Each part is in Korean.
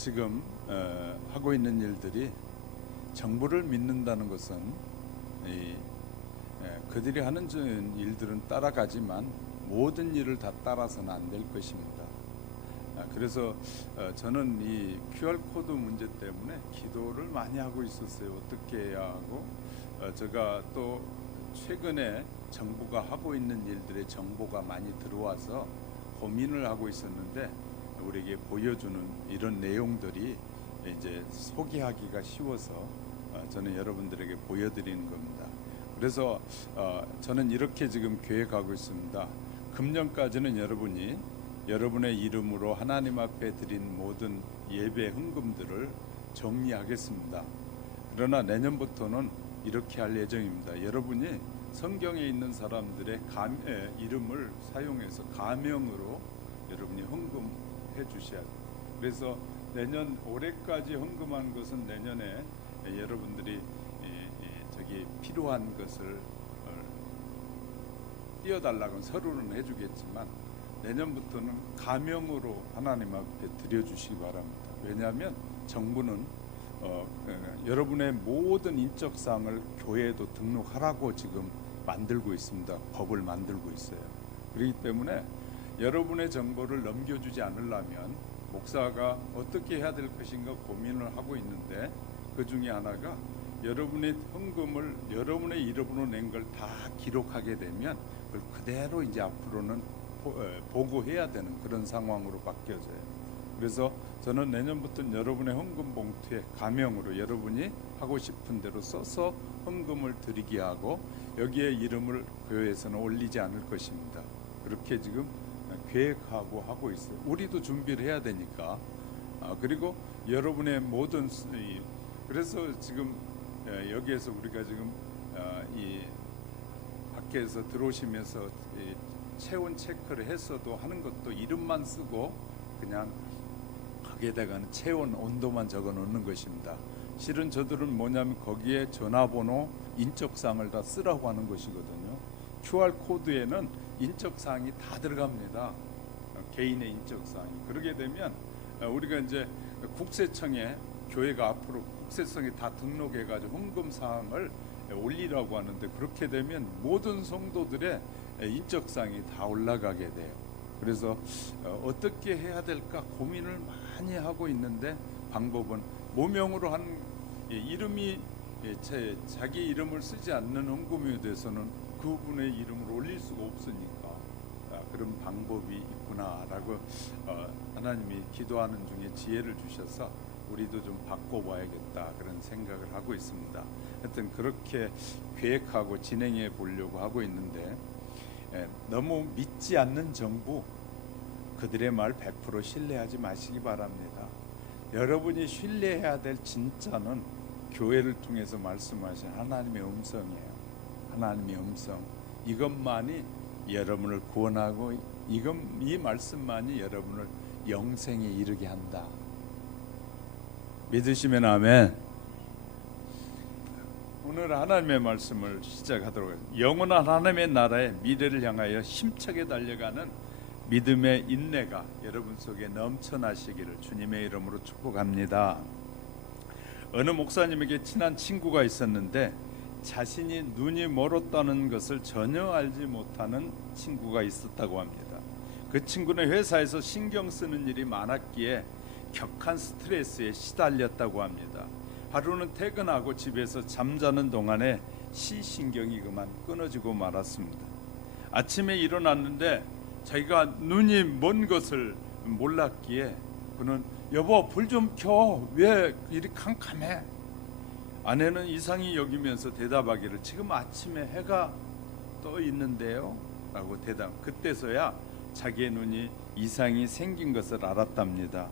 지금 하고 있는 일들이 정부를 믿는다는 것은 그들이 하는 일들은 따라가지만 모든 일을 다 따라서는 안 될 것입니다. 그래서 저는 이 QR코드 문제 때문에 기도를 많이 하고 있었어요. 어떻게 해야 하고 제가 또 최근에 정부가 하고 있는 일들의 정보가 많이 들어와서 고민을 하고 있었는데 우리에게 보여주는 이런 내용들이 이제 소개하기가 쉬워서 저는 여러분들에게 보여드리는 겁니다. 그래서 저는 이렇게 지금 계획하고 있습니다. 금년까지는 여러분이 여러분의 이름으로 하나님 앞에 드린 모든 예배 헌금들을 정리하겠습니다. 그러나 내년부터는 이렇게 할 예정입니다. 여러분이 성경에 있는 사람들의 이름을 사용해서 가명으로 여러분이 헌금해 주셔야 돼요. 그래서 내년 올해까지 헌금한 것은 내년에 여러분들이 저기 필요한 것을 띄워달라고 서류는 해주겠지만 내년부터는 가명으로 하나님 앞에 드려주시기 바랍니다. 왜냐하면 정부는 여러분의 모든 인적사항을 교회에도 등록하라고 지금 만들고 있습니다. 법을 만들고 있어요. 그렇기 때문에 여러분의 정보를 넘겨주지 않으려면 목사가 어떻게 해야 될 것인가 고민을 하고 있는데 그 중에 하나가 여러분의 헌금을 여러분의 이름으로 낸 걸 다 기록하게 되면 그걸 그대로 이제 앞으로는 보고해야 되는 그런 상황으로 바뀌어져요. 그래서 저는 내년부터는 여러분의 헌금 봉투에 가명으로 여러분이 하고 싶은 대로 써서 헌금을 드리게 하고 여기에 이름을 교회에서는 올리지 않을 것입니다. 그렇게 지금 계획하고 하고 있어요. 우리도 준비를 해야 되니까. 그리고 여러분의 모든 그래서 지금 여기에서 우리가 지금 이 밖에서 들어오시면서 체온 체크를 했어도 하는 것도 이름만 쓰고 그냥 거기에다가는 체온 온도만 적어 놓는 것입니다. 실은 저들은 뭐냐면 거기에 전화번호 인적사항을 다 쓰라고 하는 것이거든요. QR코드에는 인적사항이 다 들어갑니다. 개인의 인적사항이. 그러게 되면 우리가 이제 국세청에 교회가 앞으로 국세청에 다 등록해가지고 헌금사항을 올리라고 하는데 그렇게 되면 모든 성도들의 인적사항이 다 올라가게 돼요. 그래서 어떻게 해야 될까 고민을 많이 하고 있는데 방법은 모명으로 한 이름이 자기 이름을 쓰지 않는 헌금에 대해서는 그분의 이름을 올릴 수가 없으니까 그런 방법이 있구나라고 하나님이 기도하는 중에 지혜를 주셔서 우리도 좀 바꿔봐야겠다 그런 생각을 하고 있습니다. 하여튼 그렇게 계획하고 진행해 보려고 하고 있는데 너무 믿지 않는 정부 그들의 말 100% 신뢰하지 마시기 바랍니다. 여러분이 신뢰해야 될 진짜는 교회를 통해서 말씀하신 하나님의 음성이에요. 하나님의 음성 이것만이 여러분을 구원하고 이 말씀만이 여러분을 영생에 이르게 한다. 믿으시면 아멘. 오늘 하나님의 말씀을 시작하도록 하겠습니다. 영원한 하나님의 나라의 미래를 향하여 힘차게 달려가는 믿음의 인내가 여러분 속에 넘쳐나시기를 주님의 이름으로 축복합니다. 어느 목사님에게 친한 친구가 있었는데 자신이 눈이 멀었다는 것을 전혀 알지 못하는 친구가 있었다고 합니다. 그 친구는 회사에서 신경 쓰는 일이 많았기에 격한 스트레스에 시달렸다고 합니다. 하루는 퇴근하고 집에서 잠자는 동안에 시신경이 그만 끊어지고 말았습니다. 아침에 일어났는데 자기가 눈이 먼 것을 몰랐기에 그는 여보 불 좀 켜. 왜 이리 캄캄해? 아내는 이상히 여기면서 대답하기를 지금 아침에 해가 떠 있는데요 라고 대답. 그때서야 자기의 눈이 이상이 생긴 것을 알았답니다.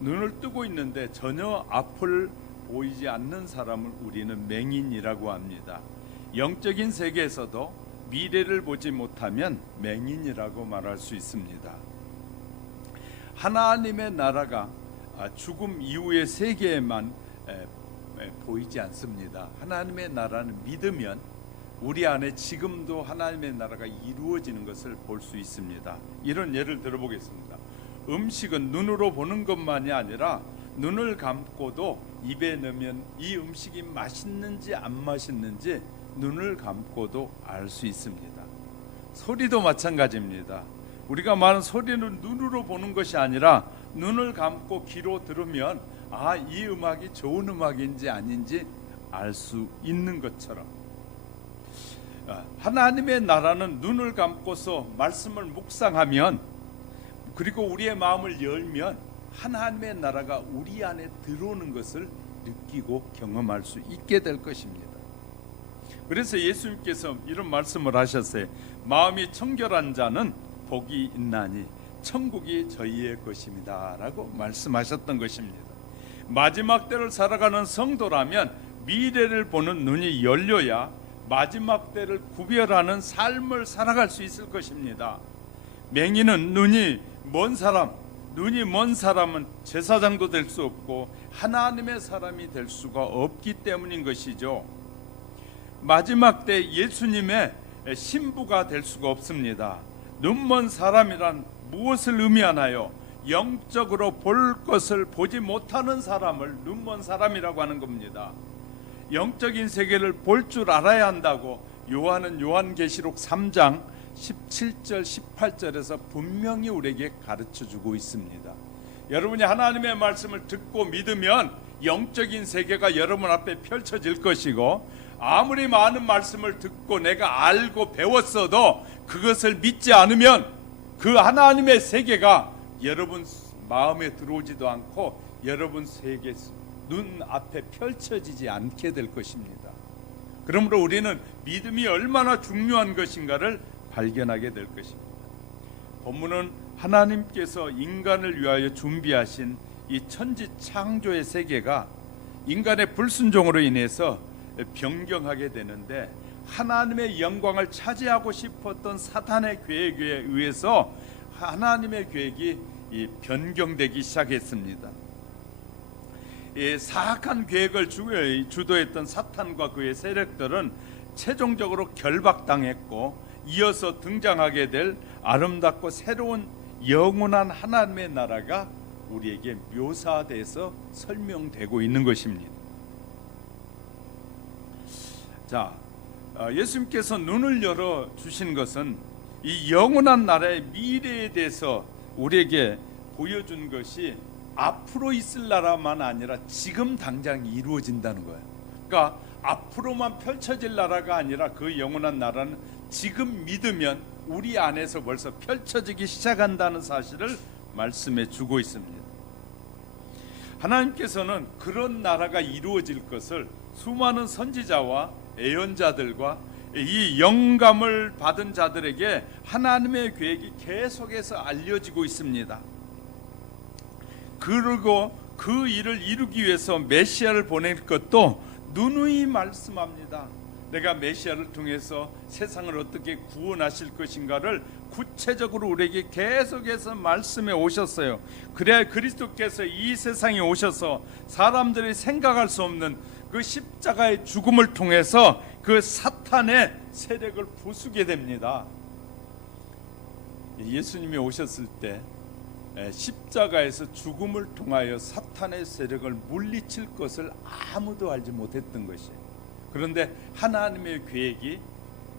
눈을 뜨고 있는데 전혀 앞을 보이지 않는 사람을 우리는 맹인이라고 합니다. 영적인 세계에서도 미래를 보지 못하면 맹인이라고 말할 수 있습니다. 하나님의 나라가 죽음 이후의 세계에만 보이지 않습니다. 하나님의 나라는 믿으면 우리 안에 지금도 하나님의 나라가 이루어지는 것을 볼 수 있습니다. 이런 예를 들어보겠습니다. 음식은 눈으로 보는 것만이 아니라 눈을 감고도 입에 넣으면 이 음식이 맛있는지 안 맛있는지 눈을 감고도 알 수 있습니다. 소리도 마찬가지입니다. 우리가 말하는 소리는 눈으로 보는 것이 아니라 눈을 감고 귀로 들으면 이 음악이 좋은 음악인지 아닌지 알 수 있는 것처럼 하나님의 나라는 눈을 감고서 말씀을 묵상하면, 그리고 우리의 마음을 열면 하나님의 나라가 우리 안에 들어오는 것을 느끼고 경험할 수 있게 될 것입니다. 그래서 예수님께서 이런 말씀을 하셨어요. 마음이 청결한 자는 복이 있나니 천국이 저희의 것입니다 라고 말씀하셨던 것입니다. 마지막 때를 살아가는 성도라면 미래를 보는 눈이 열려야 마지막 때를 구별하는 삶을 살아갈 수 있을 것입니다. 맹인은 눈이 먼 사람은 제사장도 될 수 없고 하나님의 사람이 될 수가 없기 때문인 것이죠. 마지막 때 예수님의 신부가 될 수가 없습니다. 눈먼 사람이란 무엇을 의미하나요? 영적으로 볼 것을 보지 못하는 사람을 눈먼 사람이라고 하는 겁니다. 영적인 세계를 볼 줄 알아야 한다고 요한은 요한계시록 3장 17절 18절에서 분명히 우리에게 가르쳐주고 있습니다. 여러분이 하나님의 말씀을 듣고 믿으면 영적인 세계가 여러분 앞에 펼쳐질 것이고, 아무리 많은 말씀을 듣고 내가 알고 배웠어도 그것을 믿지 않으면 그 하나님의 세계가 여러분 마음에 들어오지도 않고 여러분 세계 눈 앞에 펼쳐지지 않게 될 것입니다. 그러므로 우리는 믿음이 얼마나 중요한 것인가를 발견하게 될 것입니다. 본문은 하나님께서 인간을 위하여 준비하신 이 천지 창조의 세계가 인간의 불순종으로 인해서 변경하게 되는데, 하나님의 영광을 차지하고 싶었던 사탄의 계획에 의해서 하나님의 계획이 변경되기 시작했습니다. 사악한 계획을 주도했던 사탄과 그의 세력들은 최종적으로 결박당했고, 이어서 등장하게 될 아름답고 새로운 영원한 하나님의 나라가 우리에게 묘사돼서 설명되고 있는 것입니다. 자, 예수님께서 눈을 열어 주신 것은 이 영원한 나라의 미래에 대해서 우리에게 보여준 것이 앞으로 있을 나라만 아니라 지금 당장 이루어진다는 거예요. 그러니까 앞으로만 펼쳐질 나라가 아니라 그 영원한 나라는 지금 믿으면 우리 안에서 벌써 펼쳐지기 시작한다는 사실을 말씀해 주고 있습니다. 하나님께서는 그런 나라가 이루어질 것을 수많은 선지자와 예언자들과 이 영감을 받은 자들에게 하나님의 계획이 계속해서 알려지고 있습니다. 그리고 그 일을 이루기 위해서 메시아를 보낼 것도 누누이 말씀합니다. 내가 메시아를 통해서 세상을 어떻게 구원하실 것인가를 구체적으로 우리에게 계속해서 말씀해 오셨어요. 그래야 그리스도께서 이 세상에 오셔서 사람들이 생각할 수 없는 그 십자가의 죽음을 통해서 그 사탄의 세력을 부수게 됩니다. 예수님이 오셨을 때 십자가에서 죽음을 통하여 사탄의 세력을 물리칠 것을 아무도 알지 못했던 것이에요. 그런데 하나님의 계획이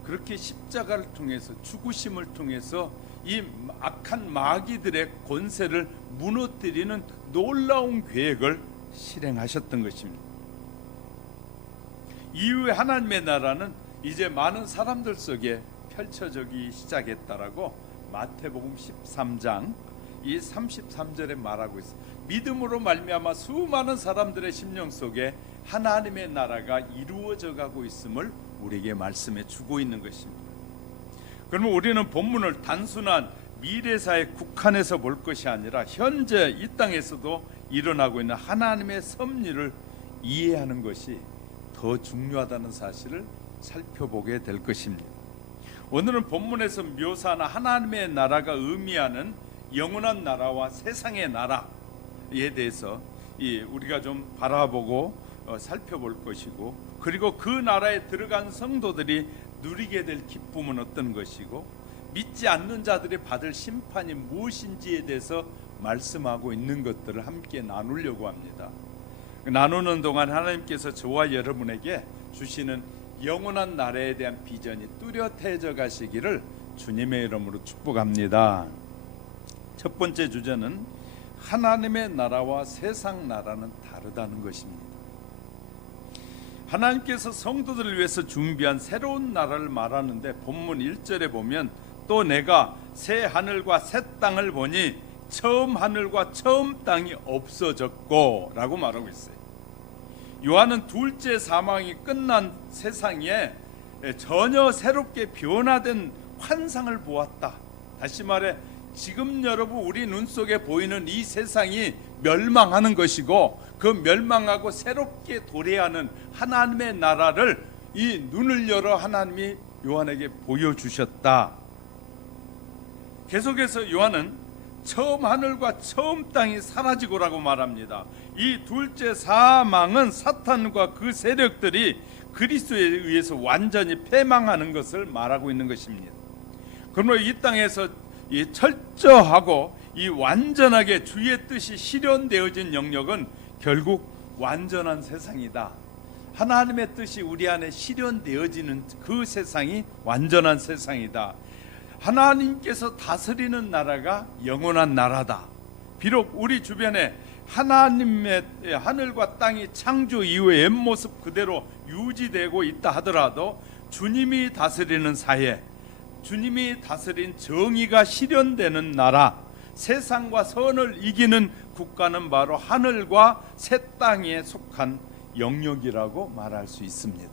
그렇게 십자가를 통해서, 죽으심을 통해서 이 악한 마귀들의 권세를 무너뜨리는 놀라운 계획을 실행하셨던 것입니다. 이후에 하나님의 나라는 이제 많은 사람들 속에 펼쳐지기 시작했다라고 마태복음 13장 이 33절에 말하고 있습니다. 믿음으로 말미암아 수많은 사람들의 심령 속에 하나님의 나라가 이루어져 가고 있음을 우리에게 말씀해 주고 있는 것입니다. 그러면 우리는 본문을 단순한 미래사에 국한해서 볼 것이 아니라 현재 이 땅에서도 일어나고 있는 하나님의 섭리를 이해하는 것이 더 중요하다는 사실을 살펴보게 될 것입니다. 오늘은 본문에서 묘사하는 하나님의 나라가 의미하는 영원한 나라와 세상의 나라에 대해서 우리가 좀 바라보고 살펴볼 것이고, 그리고 그 나라에 들어간 성도들이 누리게 될 기쁨은 어떤 것이고, 믿지 않는 자들이 받을 심판이 무엇인지에 대해서 말씀하고 있는 것들을 함께 나누려고 합니다. 나누는 동안 하나님께서 저와 여러분에게 주시는 영원한 나라에 대한 비전이 뚜렷해져 가시기를 주님의 이름으로 축복합니다. 첫 번째 주제는 하나님의 나라와 세상 나라는 다르다는 것입니다. 하나님께서 성도들을 위해서 준비한 새로운 나라를 말하는데 본문 1절에 보면 또 내가 새 하늘과 새 땅을 보니 처음 하늘과 처음 땅이 없어졌고 라고 말하고 있어요. 요한은 둘째 사망이 끝난 세상에 전혀 새롭게 변화된 환상을 보았다. 다시 말해 지금 여러분 우리 눈 속에 보이는 이 세상이 멸망하는 것이고 그 멸망하고 새롭게 도래하는 하나님의 나라를 이 눈을 열어 하나님이 요한에게 보여주셨다. 계속해서 요한은 처음 하늘과 처음 땅이 사라지고라고 말합니다. 이 둘째 사망은 사탄과 그 세력들이 그리스도에 의해서 완전히 패망하는 것을 말하고 있는 것입니다. 그러므로 이 땅에서 이 철저하고 이 완전하게 주의 뜻이 실현되어진 영역은 결국 완전한 세상이다. 하나님의 뜻이 우리 안에 실현되어지는 그 세상이 완전한 세상이다. 하나님께서 다스리는 나라가 영원한 나라다. 비록 우리 주변에 하나님의 하늘과 땅이 창조 이후의 옛모습 그대로 유지되고 있다 하더라도 주님이 다스리는 사회, 주님이 다스린 정의가 실현되는 나라, 세상과 선을 이기는 국가는 바로 하늘과 새 땅에 속한 영역이라고 말할 수 있습니다.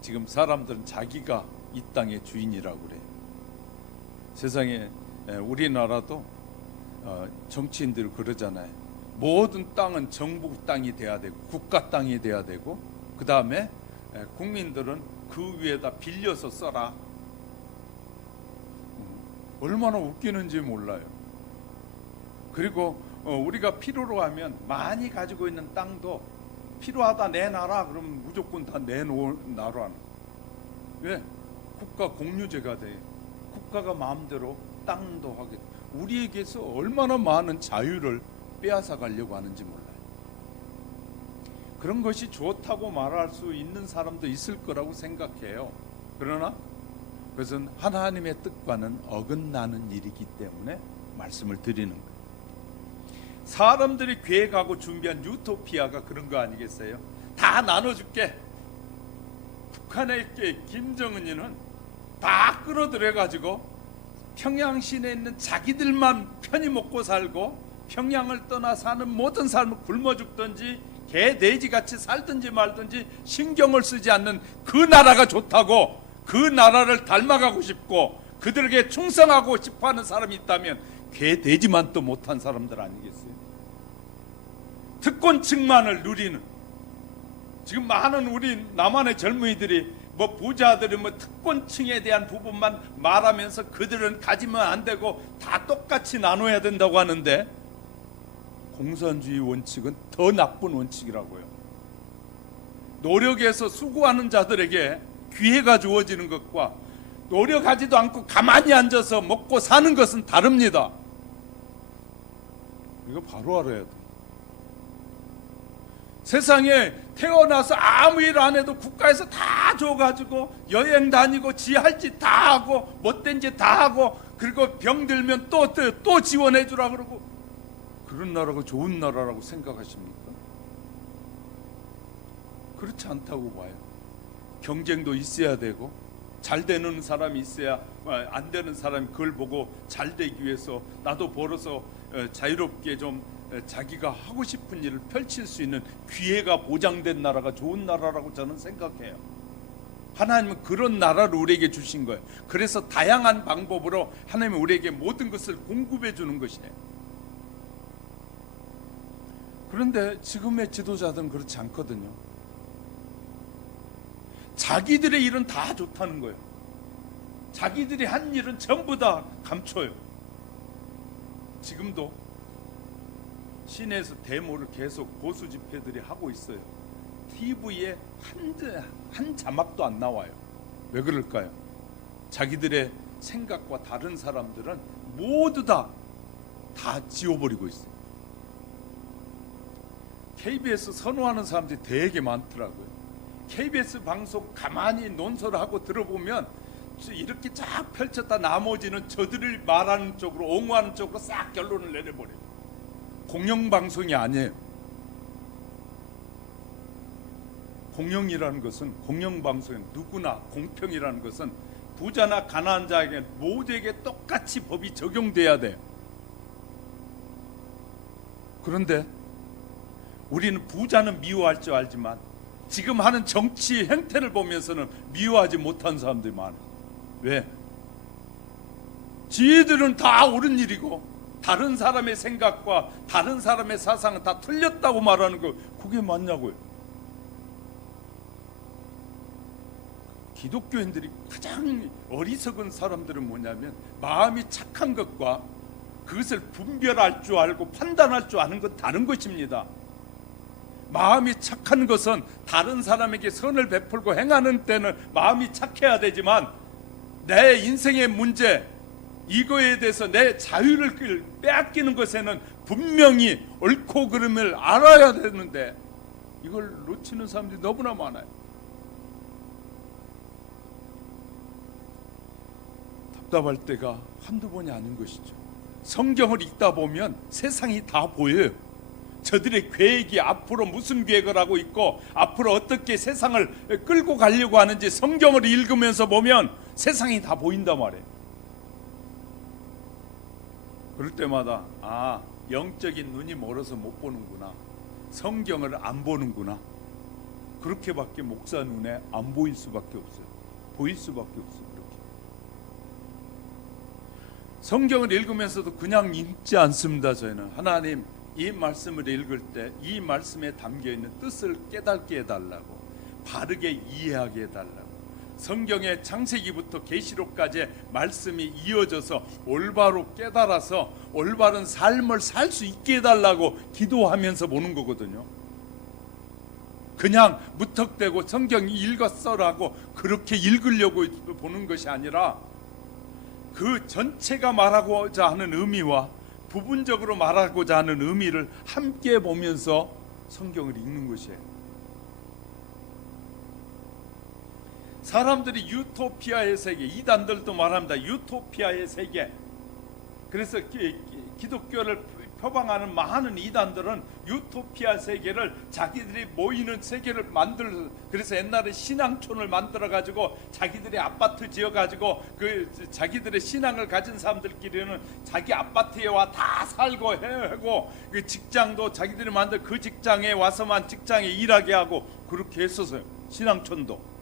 지금 사람들은 자기가 이 땅의 주인이라고 그래요. 세상에 우리나라도 정치인들 그러잖아요. 모든 땅은 정부 땅이 돼야 되고 국가 땅이 돼야 되고 그 다음에 국민들은 그 위에다 빌려서 써라. 얼마나 웃기는지 몰라요. 그리고 우리가 필요로 하면 많이 가지고 있는 땅도 필요하다 내놔라 그러면 무조건 다 내놓으라는. 왜? 국가 공유제가 돼. 국가가 마음대로 땅도 하게. 우리에게서 얼마나 많은 자유를 빼앗아 가려고 하는지 몰라요. 그런 것이 좋다고 말할 수 있는 사람도 있을 거라고 생각해요. 그러나 그것은 하나님의 뜻과는 어긋나는 일이기 때문에 말씀을 드리는 거예요. 사람들이 계획하고 준비한 유토피아가 그런 거 아니겠어요? 다 나눠줄게. 북한에 김정은이는 다 끌어들여가지고 평양 시내에 있는 자기들만 편히 먹고 살고 평양을 떠나 사는 모든 삶을 굶어 죽든지 개 돼지같이 살든지 말든지 신경을 쓰지 않는 그 나라가 좋다고 그 나라를 닮아가고 싶고 그들에게 충성하고 싶어하는 사람이 있다면 개 돼지만 또 못한 사람들 아니겠어요? 특권층만을 누리는 지금 많은 우리 남한의 젊은이들이 뭐 부자들이 뭐 특권층에 대한 부분만 말하면서 그들은 가지면 안 되고 다 똑같이 나눠야 된다고 하는데 공산주의 원칙은 더 나쁜 원칙이라고요. 노력해서 수고하는 자들에게 기회가 주어지는 것과 노력하지도 않고 가만히 앉아서 먹고 사는 것은 다릅니다. 이거 바로 알아야 돼. 세상에 태어나서 아무 일 안 해도 국가에서 다 줘가지고 여행 다니고 지 할 짓 다 하고 못된 짓 다 하고 그리고 병 들면 또 지원해 주라 그러고 그런 나라가 좋은 나라라고 생각하십니까? 그렇지 않다고 봐요. 경쟁도 있어야 되고 잘 되는 사람이 있어야 안 되는 사람이 그걸 보고 잘 되기 위해서 나도 벌어서 자유롭게 좀 자기가 하고 싶은 일을 펼칠 수 있는 기회가 보장된 나라가 좋은 나라라고 저는 생각해요. 하나님은 그런 나라를 우리에게 주신 거예요. 그래서 다양한 방법으로 하나님은 우리에게 모든 것을 공급해 주는 것이에요. 그런데 지금의 지도자들은 그렇지 않거든요. 자기들의 일은 다 좋다는 거예요. 자기들이 한 일은 전부 다 감춰요. 지금도 시내에서 데모를 계속 보수 집회들이 하고 있어요. TV에 한 자막도 안 나와요. 왜 그럴까요? 자기들의 생각과 다른 사람들은 모두 다 다 지워버리고 있어요. KBS 선호하는 사람들이 되게 많더라고요. KBS 방송 가만히 논설하고 들어보면 이렇게 쫙 펼쳤다 나머지는 저들이 말하는 쪽으로 옹호하는 쪽으로 싹 결론을 내려버려요. 공영방송이 아니에요. 공영이라는 것은, 공영방송은 누구나 공평이라는 것은 부자나 가난한 자에게 모두에게 똑같이 법이 적용돼야 돼요. 그런데 우리는 부자는 미워할 줄 알지만 지금 하는 정치 행태를 보면서는 미워하지 못한 사람들이 많아요. 왜? 지들은 다 옳은 일이고 다른 사람의 생각과 다른 사람의 사상은 다 틀렸다고 말하는 거, 그게 맞냐고요. 기독교인들이 가장 어리석은 사람들은 뭐냐면 마음이 착한 것과 그것을 분별할 줄 알고 판단할 줄 아는 건 다른 것입니다. 마음이 착한 것은 다른 사람에게 선을 베풀고 행하는 때는 마음이 착해야 되지만 내 인생의 문제, 이거에 대해서 내 자유를 빼앗기는 것에는 분명히 옳고 그름을 알아야 되는데 이걸 놓치는 사람들이 너무나 많아요. 답답할 때가 한두 번이 아닌 것이죠. 성경을 읽다 보면 세상이 다 보여요. 저들의 계획이 앞으로 무슨 계획을 하고 있고 앞으로 어떻게 세상을 끌고 가려고 하는지 성경을 읽으면서 보면 세상이 다 보인단 말이에요. 그럴 때마다 영적인 눈이 멀어서 못 보는구나, 성경을 안 보는구나, 그렇게밖에 목사 눈에 안 보일 수밖에 없어요. 보일 수밖에 없어요. 그렇게 성경을 읽으면서도 그냥 읽지 않습니다. 저희는 하나님, 이 말씀을 읽을 때 이 말씀에 담겨있는 뜻을 깨닫게 해달라고, 바르게 이해하게 해달라고, 성경의 창세기부터 계시록까지 말씀이 이어져서 올바로 깨달아서 올바른 삶을 살 수 있게 해달라고 기도하면서 보는 거거든요. 그냥 무턱대고 성경 읽었어라고 그렇게 읽으려고 보는 것이 아니라 그 전체가 말하고자 하는 의미와 부분적으로 말하고자 하는 의미를 함께 보면서 성경을 읽는 것이에요. 사람들이 유토피아의 세계, 이단들도 말합니다. 유토피아의 세계. 그래서 기독교를 표방하는 많은 이단들은 유토피아 세계를 자기들이 모이는 세계를 그래서 옛날에 신앙촌을 만들어 가지고 자기들이 아파트 지어 가지고 그 자기들의 신앙을 가진 사람들끼리는 자기 아파트에 와 다 살고 하고, 그 직장도 자기들이 만든 그 직장에 와서만 직장에 일하게 하고 그렇게 했었어요. 신앙촌도.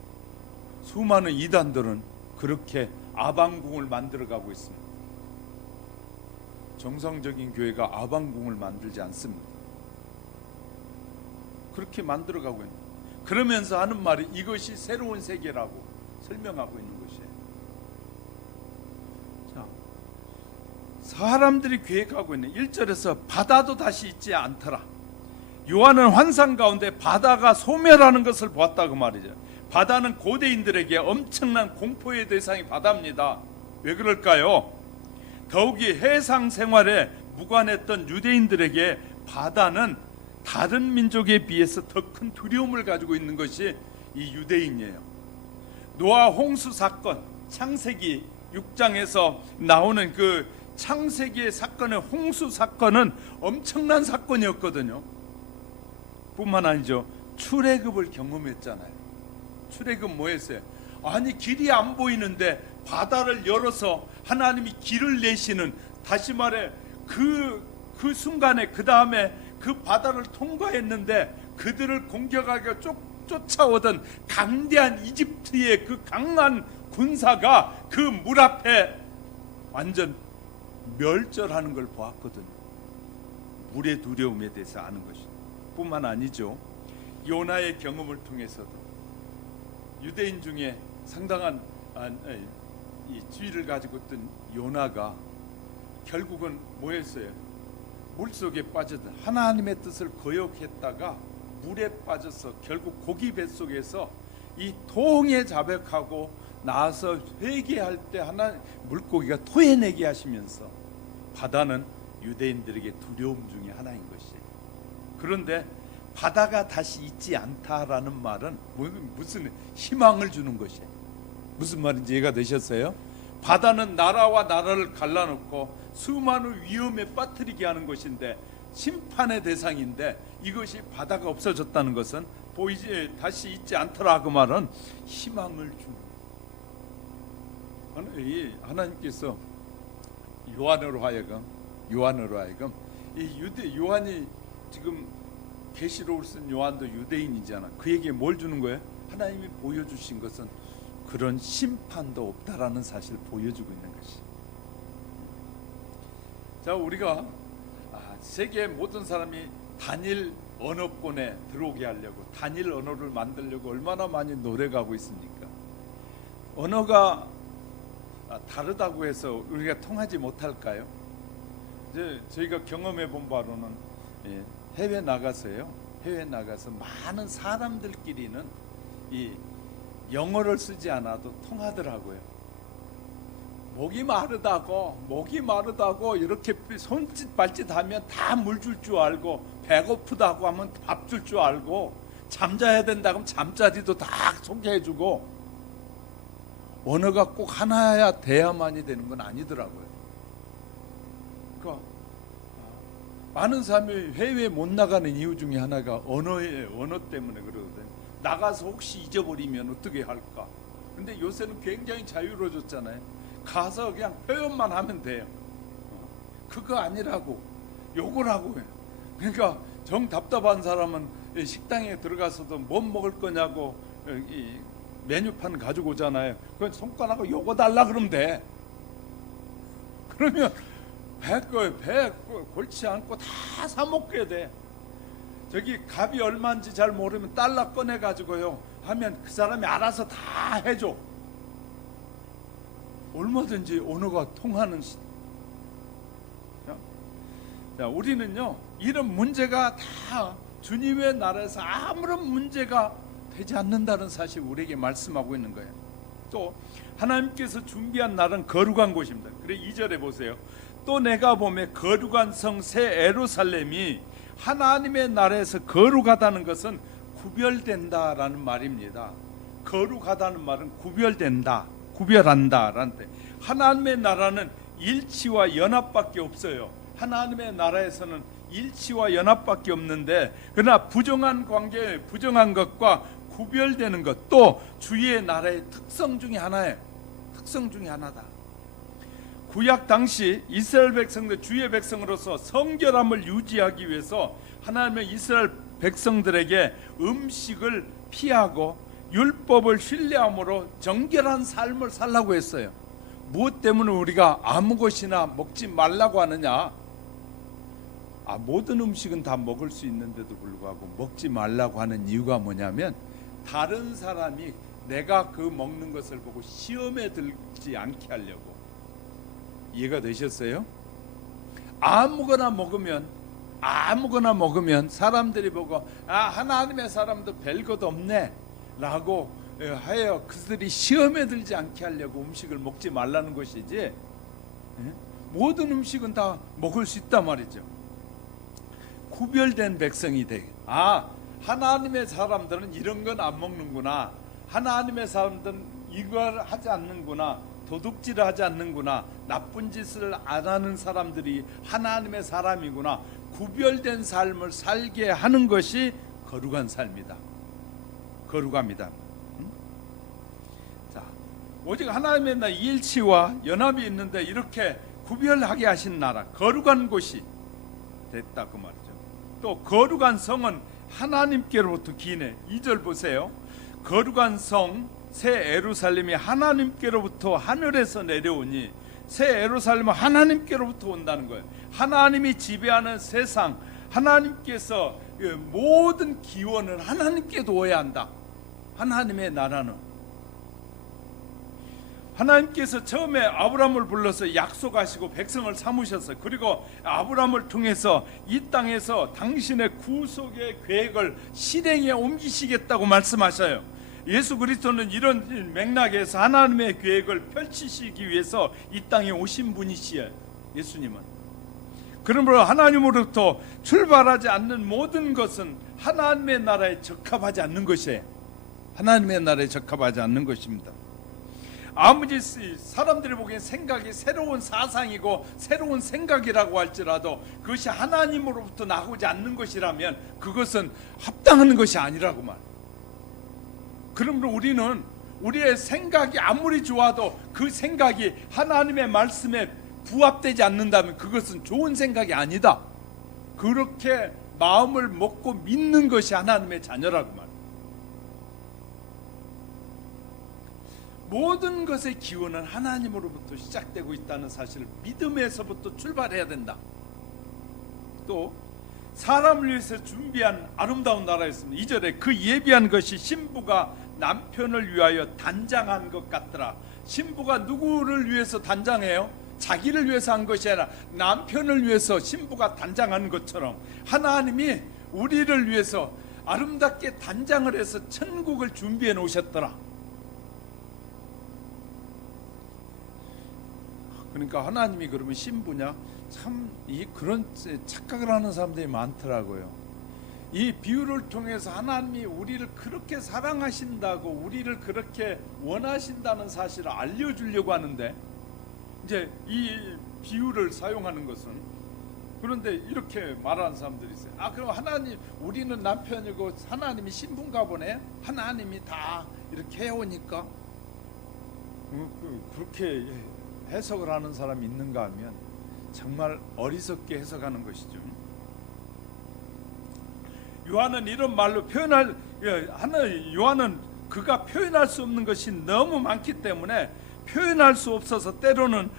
수많은 이단들은 그렇게 아방궁을 만들어 가고 있습니다. 정상적인 교회가 아방궁을 만들지 않습니다. 그렇게 만들어가고 있는, 그러면서 하는 말이 이것이 새로운 세계라고 설명하고 있는 것이에요. 자, 사람들이 계획하고 있는 1절에서 바다도 다시 있지 않더라. 요한은 환상 가운데 바다가 소멸하는 것을 보았다고 말이죠. 바다는 고대인들에게 엄청난 공포의 대상이 바다입니다. 왜 그럴까요? 더욱이 해상 생활에 무관했던 유대인들에게 바다는 다른 민족에 비해서 더 큰 두려움을 가지고 있는 것이 이 유대인이에요. 노아 홍수 사건, 창세기 6장에서 나오는 그 창세기의 사건의 홍수 사건은 엄청난 사건이었거든요. 뿐만 아니죠, 출애굽을 경험했잖아요. 출애굽 뭐였어요? 아니 길이 안 보이는데 바다를 열어서 하나님이 길을 내시는, 다시 말해 그 순간에 그 다음에 그 바다를 통과했는데 그들을 공격하게 쫓아오던 강대한 이집트의 그 강한 군사가 그 물 앞에 완전 멸절하는 걸 보았거든요. 물의 두려움에 대해서 아는 것이 뿐만 아니죠, 요나의 경험을 통해서도 유대인 중에 상당한 이 지위를 가지고 있던 요나가 결국은 뭐였어요? 물속에 빠져든 하나님의 뜻을 거역했다가 물에 빠져서 결국 고기 뱃속에서 이 토홍에 자백하고 나서 회개할 때 하나 물고기가 토해내게 하시면서 바다는 유대인들에게 두려움 중에 하나인 것이에요. 그런데 바다가 다시 있지 않다라는 말은 무슨 희망을 주는 것이에요. 무슨 말인지 이해가 되셨어요? 바다는 나라와 나라를 갈라놓고 수많은 위험에 빠뜨리게 하는 것인데, 심판의 대상인데, 이것이 바다가 없어졌다는 것은 다시 있지 않더라 그 말은 희망을 주는, 하나님께서 요한으로 하여금 이 요한이 지금 계시록을 쓴 요한도 유대인이잖아. 그에게 뭘 주는 거예요? 하나님이 보여주신 것은 그런 심판도 없다라는 사실을 보여주고 있는 것이. 자, 우리가 세계 모든 사람이 단일 언어권에 들어오게 하려고, 단일 언어를 만들려고 얼마나 많이 노력하고 있습니까? 언어가 다르다고 해서 우리가 통하지 못할까요? 이제 저희가 경험해 본 바로는 해외 나가서 많은 사람들끼리는 이 영어를 쓰지 않아도 통하더라고요. 목이 마르다고 이렇게 손짓 발짓 하면 다 물 줄 줄 알고, 배고프다고 하면 밥 줄 줄 알고, 잠자야 된다고 하면 잠자리도 다 소개해주고, 언어가 꼭 하나야 돼야만이 되는 건 아니더라고요. 그러니까 많은 사람이 해외에 못 나가는 이유 중에 하나가 언어예요. 언어 때문에 그러거든요. 나가서 혹시 잊어버리면 어떻게 할까? 근데 요새는 굉장히 자유로워졌잖아요. 가서 그냥 표현만 하면 돼요. 그거 아니라고 욕을 하고 해요. 그러니까 정 답답한 사람은 식당에 들어가서도 뭐 먹을 거냐고 이 메뉴판 가지고 오잖아요. 그 손가락으로 요거 달라 그러면 돼. 그러면 배 골치 않고 다 사 먹게 돼. 저기 값이 얼마인지 잘 모르면 달러 꺼내 가지고요 하면 그 사람이 알아서 다 해줘. 얼마든지 언어가 통하는 자, 우리는요 이런 문제가 다 주님의 나라에서 아무런 문제가 되지 않는다는 사실 우리에게 말씀하고 있는 거예요. 또 하나님께서 준비한 날은 거룩한 곳입니다. 그래 2절에 보세요. 또 내가 보매 거룩한 성 새 예루살렘이 하나님의 나라에서 거룩하다는 것은 구별된다라는 말입니다. 거룩하다는 말은 구별된다, 구별한다라는 데, 하나님의 나라는 일치와 연합밖에 없어요. 하나님의 나라에서는 일치와 연합밖에 없는데, 그러나 부정한 관계, 부정한 것과 구별되는 것, 또 주의 나라의 특성 중에 하나예요. 특성 중에 하나다. 구약 당시 이스라엘 백성들, 주의 백성으로서 성결함을 유지하기 위해서 하나님의 이스라엘 백성들에게 음식을 피하고 율법을 신뢰함으로 정결한 삶을 살라고 했어요. 무엇 때문에 우리가 아무 것이나 먹지 말라고 하느냐? 모든 음식은 다 먹을 수 있는데도 불구하고 먹지 말라고 하는 이유가 뭐냐면, 다른 사람이 내가 그 먹는 것을 보고 시험에 들지 않게 하려고. 이해가 되셨어요? 아무거나 먹으면 사람들이 보고 하나님의 사람도 별것 없네 라고 하여 그들이 시험에 들지 않게 하려고 음식을 먹지 말라는 것이지, 모든 음식은 다 먹을 수 있단 말이죠. 구별된 백성이 되게, 하나님의 사람들은 이런 건 안 먹는구나, 하나님의 사람들은 이걸 하지 않는구나, 도둑질을 하지 않는구나, 나쁜 짓을 안 하는 사람들이 하나님의 사람이구나, 구별된 삶을 살게 하는 것이 거룩한 삶이다. 거룩합니다. 자, 오직 하나님의 나라 일치와 연합이 있는데 이렇게 구별하게 하신 나라, 거룩한 곳이 됐다 그 말이죠. 또 거룩한 성은 하나님께로부터 기네. 2절 보세요. 거룩한 성 새 예루살렘이 하나님께로부터 하늘에서 내려오니, 새 예루살렘은 하나님께로부터 온다는 거예요. 하나님이 지배하는 세상, 하나님께서 모든 기원은 하나님께 둬야 한다. 하나님의 나라는, 하나님께서 처음에 아브라함을 불러서 약속하시고 백성을 삼으셨어요. 그리고 아브라함을 통해서 이 땅에서 당신의 구속의 계획을 실행에 옮기시겠다고 말씀하셔요. 예수 그리스도는 이런 맥락에서 하나님의 계획을 펼치시기 위해서 이 땅에 오신 분이시에요. 예수님은. 그러므로 하나님으로부터 출발하지 않는 모든 것은 하나님의 나라에 적합하지 않는 것이에요. 하나님의 나라에 적합하지 않는 것입니다. 아무리 사람들이 보기엔 생각이 새로운 사상이고 새로운 생각이라고 할지라도 그것이 하나님으로부터 나오지 않는 것이라면 그것은 합당한 것이 아니라고 말. 그러므로 우리는 우리의 생각이 아무리 좋아도 그 생각이 하나님의 말씀에 부합되지 않는다면 그것은 좋은 생각이 아니다. 그렇게 마음을 먹고 믿는 것이 하나님의 자녀라고 말. 모든 것의 기원은 하나님으로부터 시작되고 있다는 사실을 믿음에서부터 출발해야 된다. 또 사람을 위해서 준비한 아름다운 나라였습니다. 2절에 그 예비한 것이 신부가 남편을 위하여 단장한 것 같더라. 신부가 누구를 위해서 단장해요? 자기를 위해서 한 것이 아니라 남편을 위해서 신부가 단장한 것처럼 하나님이 우리를 위해서 아름답게 단장을 해서 천국을 준비해 놓으셨더라. 그러니까 하나님이 그러면 신부냐? 참 그런 착각을 하는 사람들이 많더라고요. 이 비유를 통해서 하나님이 우리를 그렇게 사랑하신다고 우리를 그렇게 원하신다는 사실을 알려주려고 하는데 이제 이 비유를 사용하는 것은 그런데 이렇게 말하는 사람들이 있어요. 그럼 하나님 우리는 남편이고 하나님이 신부인가 보네. 하나님이 다 이렇게 해오니까 그렇게 해석을 하는 사람이 있는가 하면 정말 어리석게 해석하는 것이죠. 요한은 이런 말로 요한은 그가 표현할 수 없는 것이 너무 많기 때문에 표현할 수 없어서 때로는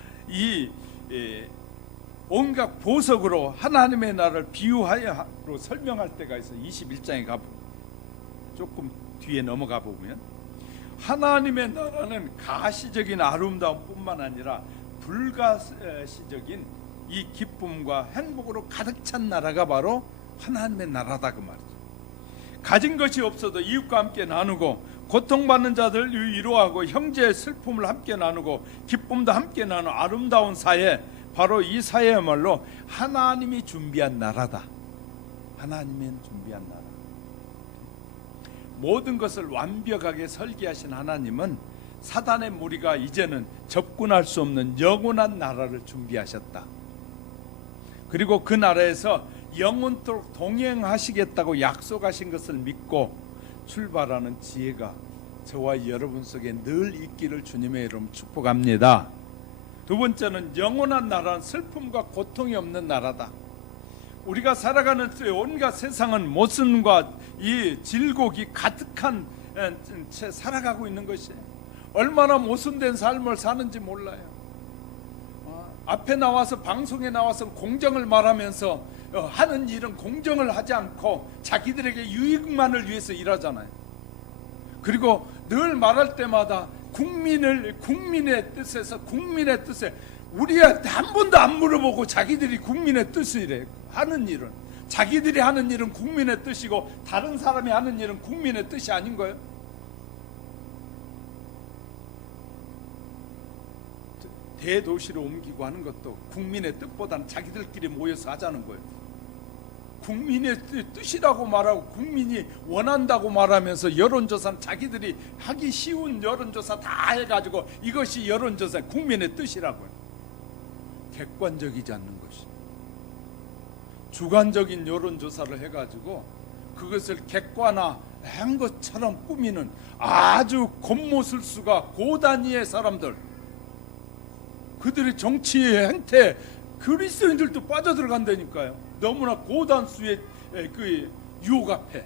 온갖 보석으로 하나님의 나라를 비유하여 설명할 때가 있어요. 21장에 조금 뒤에 넘어가 보면 하나님의 나라는 가시적인 아름다움뿐만 아니라 불가시적인 이 기쁨과 행복으로 가득 찬 나라가 바로 하나님의 나라다 그 말이죠. 가진 것이 없어도 이웃과 함께 나누고 고통받는 자들을 위로하고 형제의 슬픔을 함께 나누고 기쁨도 함께 나누는 아름다운 사회, 바로 이 사회야말로 하나님이 준비한 나라다. 하나님이 준비한 나라. 모든 것을 완벽하게 설계하신 하나님은 사단의 무리가 이제는 접근할 수 없는 영원한 나라를 준비하셨다. 그리고 그 나라에서 영원토록 동행하시겠다고 약속하신 것을 믿고 출발하는 지혜가 저와 여러분 속에 늘 있기를 주님의 이름 축복합니다. 두 번째는 영원한 나라는 슬픔과 고통이 없는 나라다. 우리가 살아가는 온갖 세상은 모순과 이 질곡이 가득한 채 살아가고 있는 것이에요. 얼마나 모순된 삶을 사는지 몰라요. 앞에 나와서 방송에 나와서 공정을 말하면서 하는 일은 공정을 하지 않고 자기들에게 유익만을 위해서 일하잖아요. 그리고 늘 말할 때마다 국민의 뜻에 우리한테 한 번도 안 물어보고 자기들이 국민의 뜻이래. 하는 일은 자기들이 하는 일은 국민의 뜻이고 다른 사람이 하는 일은 국민의 뜻이 아닌 거예요. 대도시로 옮기고 하는 것도 국민의 뜻보다는 자기들끼리 모여서 하자는 거예요. 국민의 뜻이라고 말하고 국민이 원한다고 말하면서 여론조사는 자기들이 하기 쉬운 여론조사 다 해가지고 이것이 여론조사 국민의 뜻이라고요. 객관적이지 않는 것이 주관적인 여론조사를 해가지고 그것을 객관화한 것처럼 꾸미는 아주 겉모술수가 고단위의 사람들, 그들의 정치의 행태, 그리스도인들도 빠져들어간다니까요. 너무나 고단수의 그 유혹 앞에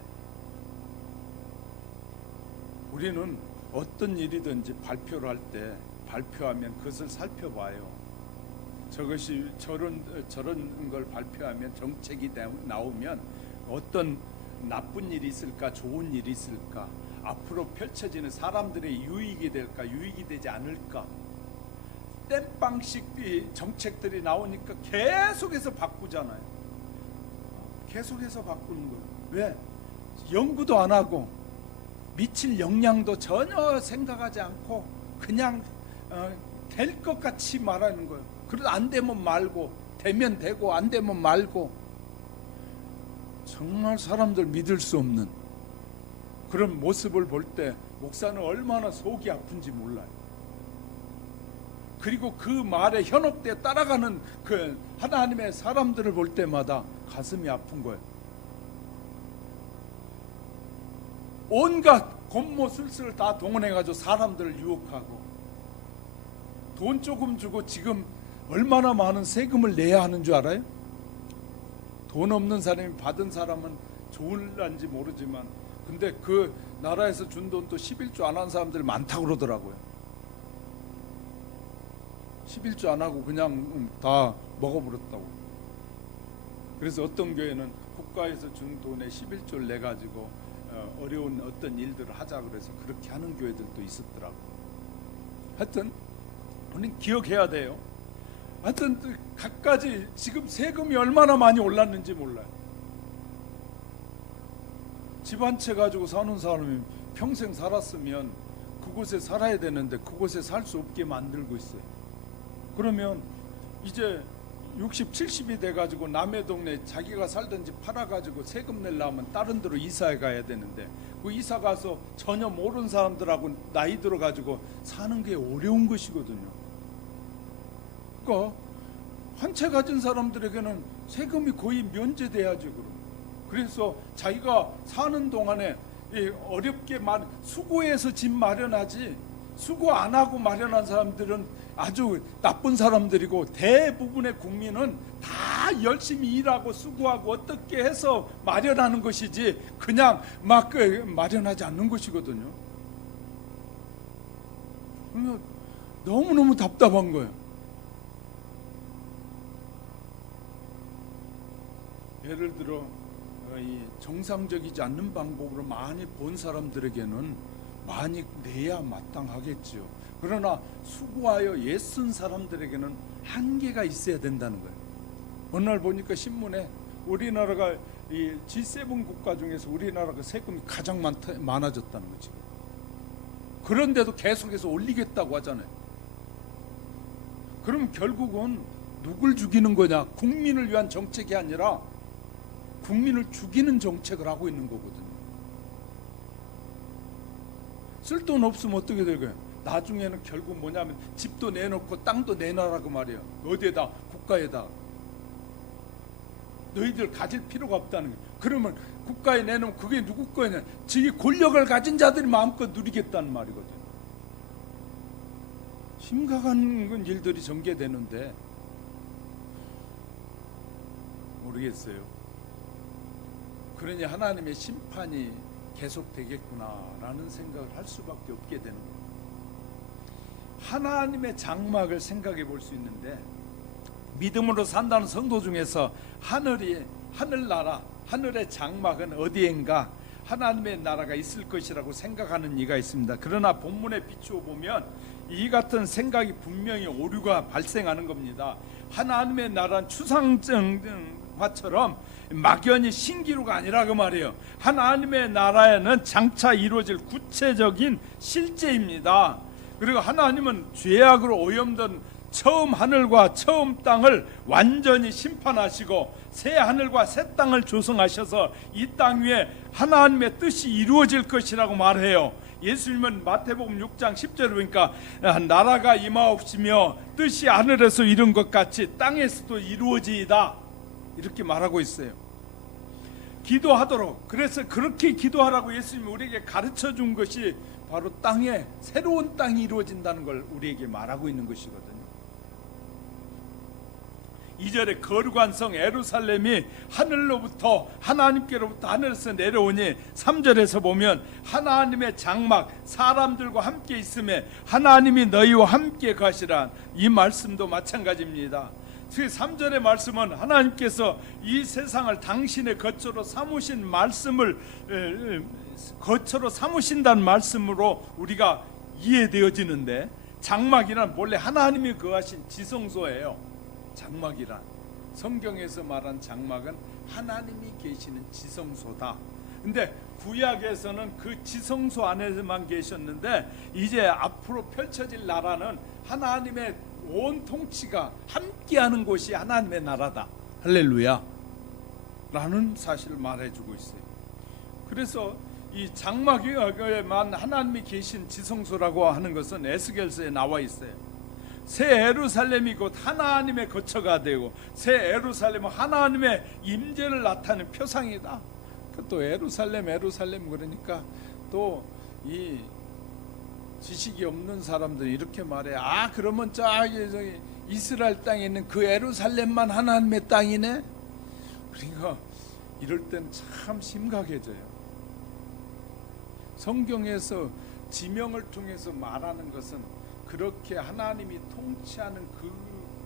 우리는 어떤 일이든지 발표를 할 때 발표하면 그것을 살펴봐요. 저것이 저런 걸 발표하면 정책이 나오면 어떤 나쁜 일이 있을까, 좋은 일이 있을까, 앞으로 펼쳐지는 사람들의 유익이 될까, 유익이 되지 않을까. 땜빵식 정책들이 나오니까 계속해서 바꾸잖아요. 계속해서 바꾸는 거예요. 왜? 연구도 안 하고 미칠 영향도 전혀 생각하지 않고 그냥 될 것 같이 말하는 거예요. 그래도 안 되면 말고 되면 되고 안 되면 말고, 정말 사람들 믿을 수 없는 그런 모습을 볼 때 목사는 얼마나 속이 아픈지 몰라요. 그리고 그 말에 현혹돼 따라가는 그 하나님의 사람들을 볼 때마다 가슴이 아픈 거예요. 온갖 곤모술수를 다 동원해가지고 사람들을 유혹하고, 돈 조금 주고 지금 얼마나 많은 세금을 내야 하는 줄 알아요? 돈 없는 사람이 받은 사람은 좋을란지 모르지만, 근데 그 나라에서 준 돈도 11조 안 한 사람들 많다고 그러더라고요. 11조 안 하고 그냥 다 먹어버렸다고. 그래서 어떤 교회는 국가에서 준 돈에 11조를 내가지고 어려운 어떤 일들을 하자 그래서 그렇게 하는 교회들도 있었더라고요. 하여튼 우리는 기억해야 돼요. 하여튼 각가지 지금 세금이 얼마나 많이 올랐는지 몰라요. 집 한 채 가지고 사는 사람이 평생 살았으면 그곳에 살아야 되는데 그곳에 살 수 없게 만들고 있어요. 그러면 이제 60, 70이 돼가지고 남의 동네 자기가 살던 집 팔아가지고 세금 내려면 다른 데로 이사해 가야 되는데, 그 이사 가서 전혀 모르는 사람들하고 나이 들어가지고 사는 게 어려운 것이거든요. 그러니까 한 채 가진 사람들에게는 세금이 거의 면제돼야죠. 그래서 자기가 사는 동안에 어렵게 수고해서 집 마련하지, 수고 안 하고 마련한 사람들은 아주 나쁜 사람들이고, 대부분의 국민은 다 열심히 일하고 수고하고 어떻게 해서 마련하는 것이지 그냥 막 마련하지 않는 것이거든요. 그러면 너무너무 답답한 거예요. 예를 들어 이 정상적이지 않는 방법으로 많이 본 사람들에게는 많이 내야 마땅하겠죠. 그러나 수고하여 애쓴 사람들에게는 한계가 있어야 된다는 거예요. 어느 날 보니까 신문에 우리나라가 이 G7 국가 중에서 우리나라가 세금이 가장 많아졌다는 거지. 그런데도 계속해서 올리겠다고 하잖아요. 그럼 결국은 누굴 죽이는 거냐? 국민을 위한 정책이 아니라 국민을 죽이는 정책을 하고 있는 거거든요. 쓸 돈 없으면 어떻게 될까요? 나중에는 결국 뭐냐면 집도 내놓고 땅도 내놔라고 말이에요. 어디에다? 국가에다. 너희들 가질 필요가 없다는 거예요. 그러면 국가에 내놓으면 그게 누구 거냐? 지 권력을 가진 자들이 마음껏 누리겠다는 말이거든요. 심각한 일들이 전개되는데 모르겠어요. 그러니 하나님의 심판이 계속되겠구나라는 생각을 할 수밖에 없게 되는 거예요. 하나님의 장막을 생각해 볼 수 있는데, 믿음으로 산다는 성도 중에서 하늘나라, 하늘의 장막은 어디엔가 하나님의 나라가 있을 것이라고 생각하는 이가 있습니다. 그러나 본문에 비추어 보면 이 같은 생각이 분명히 오류가 발생하는 겁니다. 하나님의 나라는 추상화처럼 막연히 신기루가 아니라 그 말이에요. 하나님의 나라에는 장차 이루어질 구체적인 실제입니다. 그리고 하나님은 죄악으로 오염된 처음 하늘과 처음 땅을 완전히 심판하시고 새 하늘과 새 땅을 조성하셔서 이 땅 위에 하나님의 뜻이 이루어질 것이라고 말해요. 예수님은 마태복음 6장 10절을 보니까 나라가 임하옵시며 뜻이 하늘에서 이룬 것 같이 땅에서도 이루어지이다 이렇게 말하고 있어요. 기도하도록, 그래서 그렇게 기도하라고 예수님이 우리에게 가르쳐 준 것이 바로 땅에 새로운 땅이 이루어진다는 걸 우리에게 말하고 있는 것이거든요. 2절에 거룩한 성 예루살렘이 하늘로부터 하나님께로부터 하늘에서 내려오니, 3절에서 보면 하나님의 장막 사람들과 함께 있음에 하나님이 너희와 함께 가시라, 이 말씀도 마찬가지입니다. 3절의 말씀은 하나님께서 이 세상을 당신의 거처로 삼으신 말씀을 거처로 삼으신다는 말씀으로 우리가 이해되어지는데, 장막이란 본래 하나님이 거하신 지성소예요. 장막이란, 성경에서 말한 장막은 하나님이 계시는 지성소다. 근데 구약에서는 그 지성소 안에서만 계셨는데, 이제 앞으로 펼쳐질 나라는 하나님의 온 통치가 함께하는 곳이 하나님의 나라다. 할렐루야 라는 사실을 말해주고 있어요. 그래서 이 장막에만 하나님이 계신 지성소라고 하는 것은 에스겔서에 나와 있어요. 새 예루살렘이 곧 하나님의 거처가 되고 새 예루살렘은 하나님의 임재를 나타내는 표상이다. 또 예루살렘 그러니까 또 이 지식이 없는 사람들이 이렇게 말해. 그러면 저기 이스라엘 땅에 있는 그 예루살렘만 하나님의 땅이네. 그러니까 이럴 땐 참 심각해져요. 성경에서 지명을 통해서 말하는 것은 그렇게 하나님이 통치하는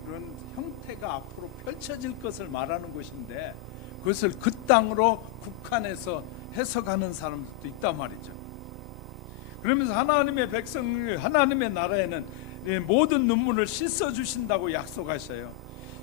그런 형태가 앞으로 펼쳐질 것을 말하는 것인데, 그것을 그 땅으로 국한해서 해석하는 사람들도 있단 말이죠. 그러면서 하나님의 백성, 하나님의 나라에는 모든 눈물을 씻어 주신다고 약속하셔요.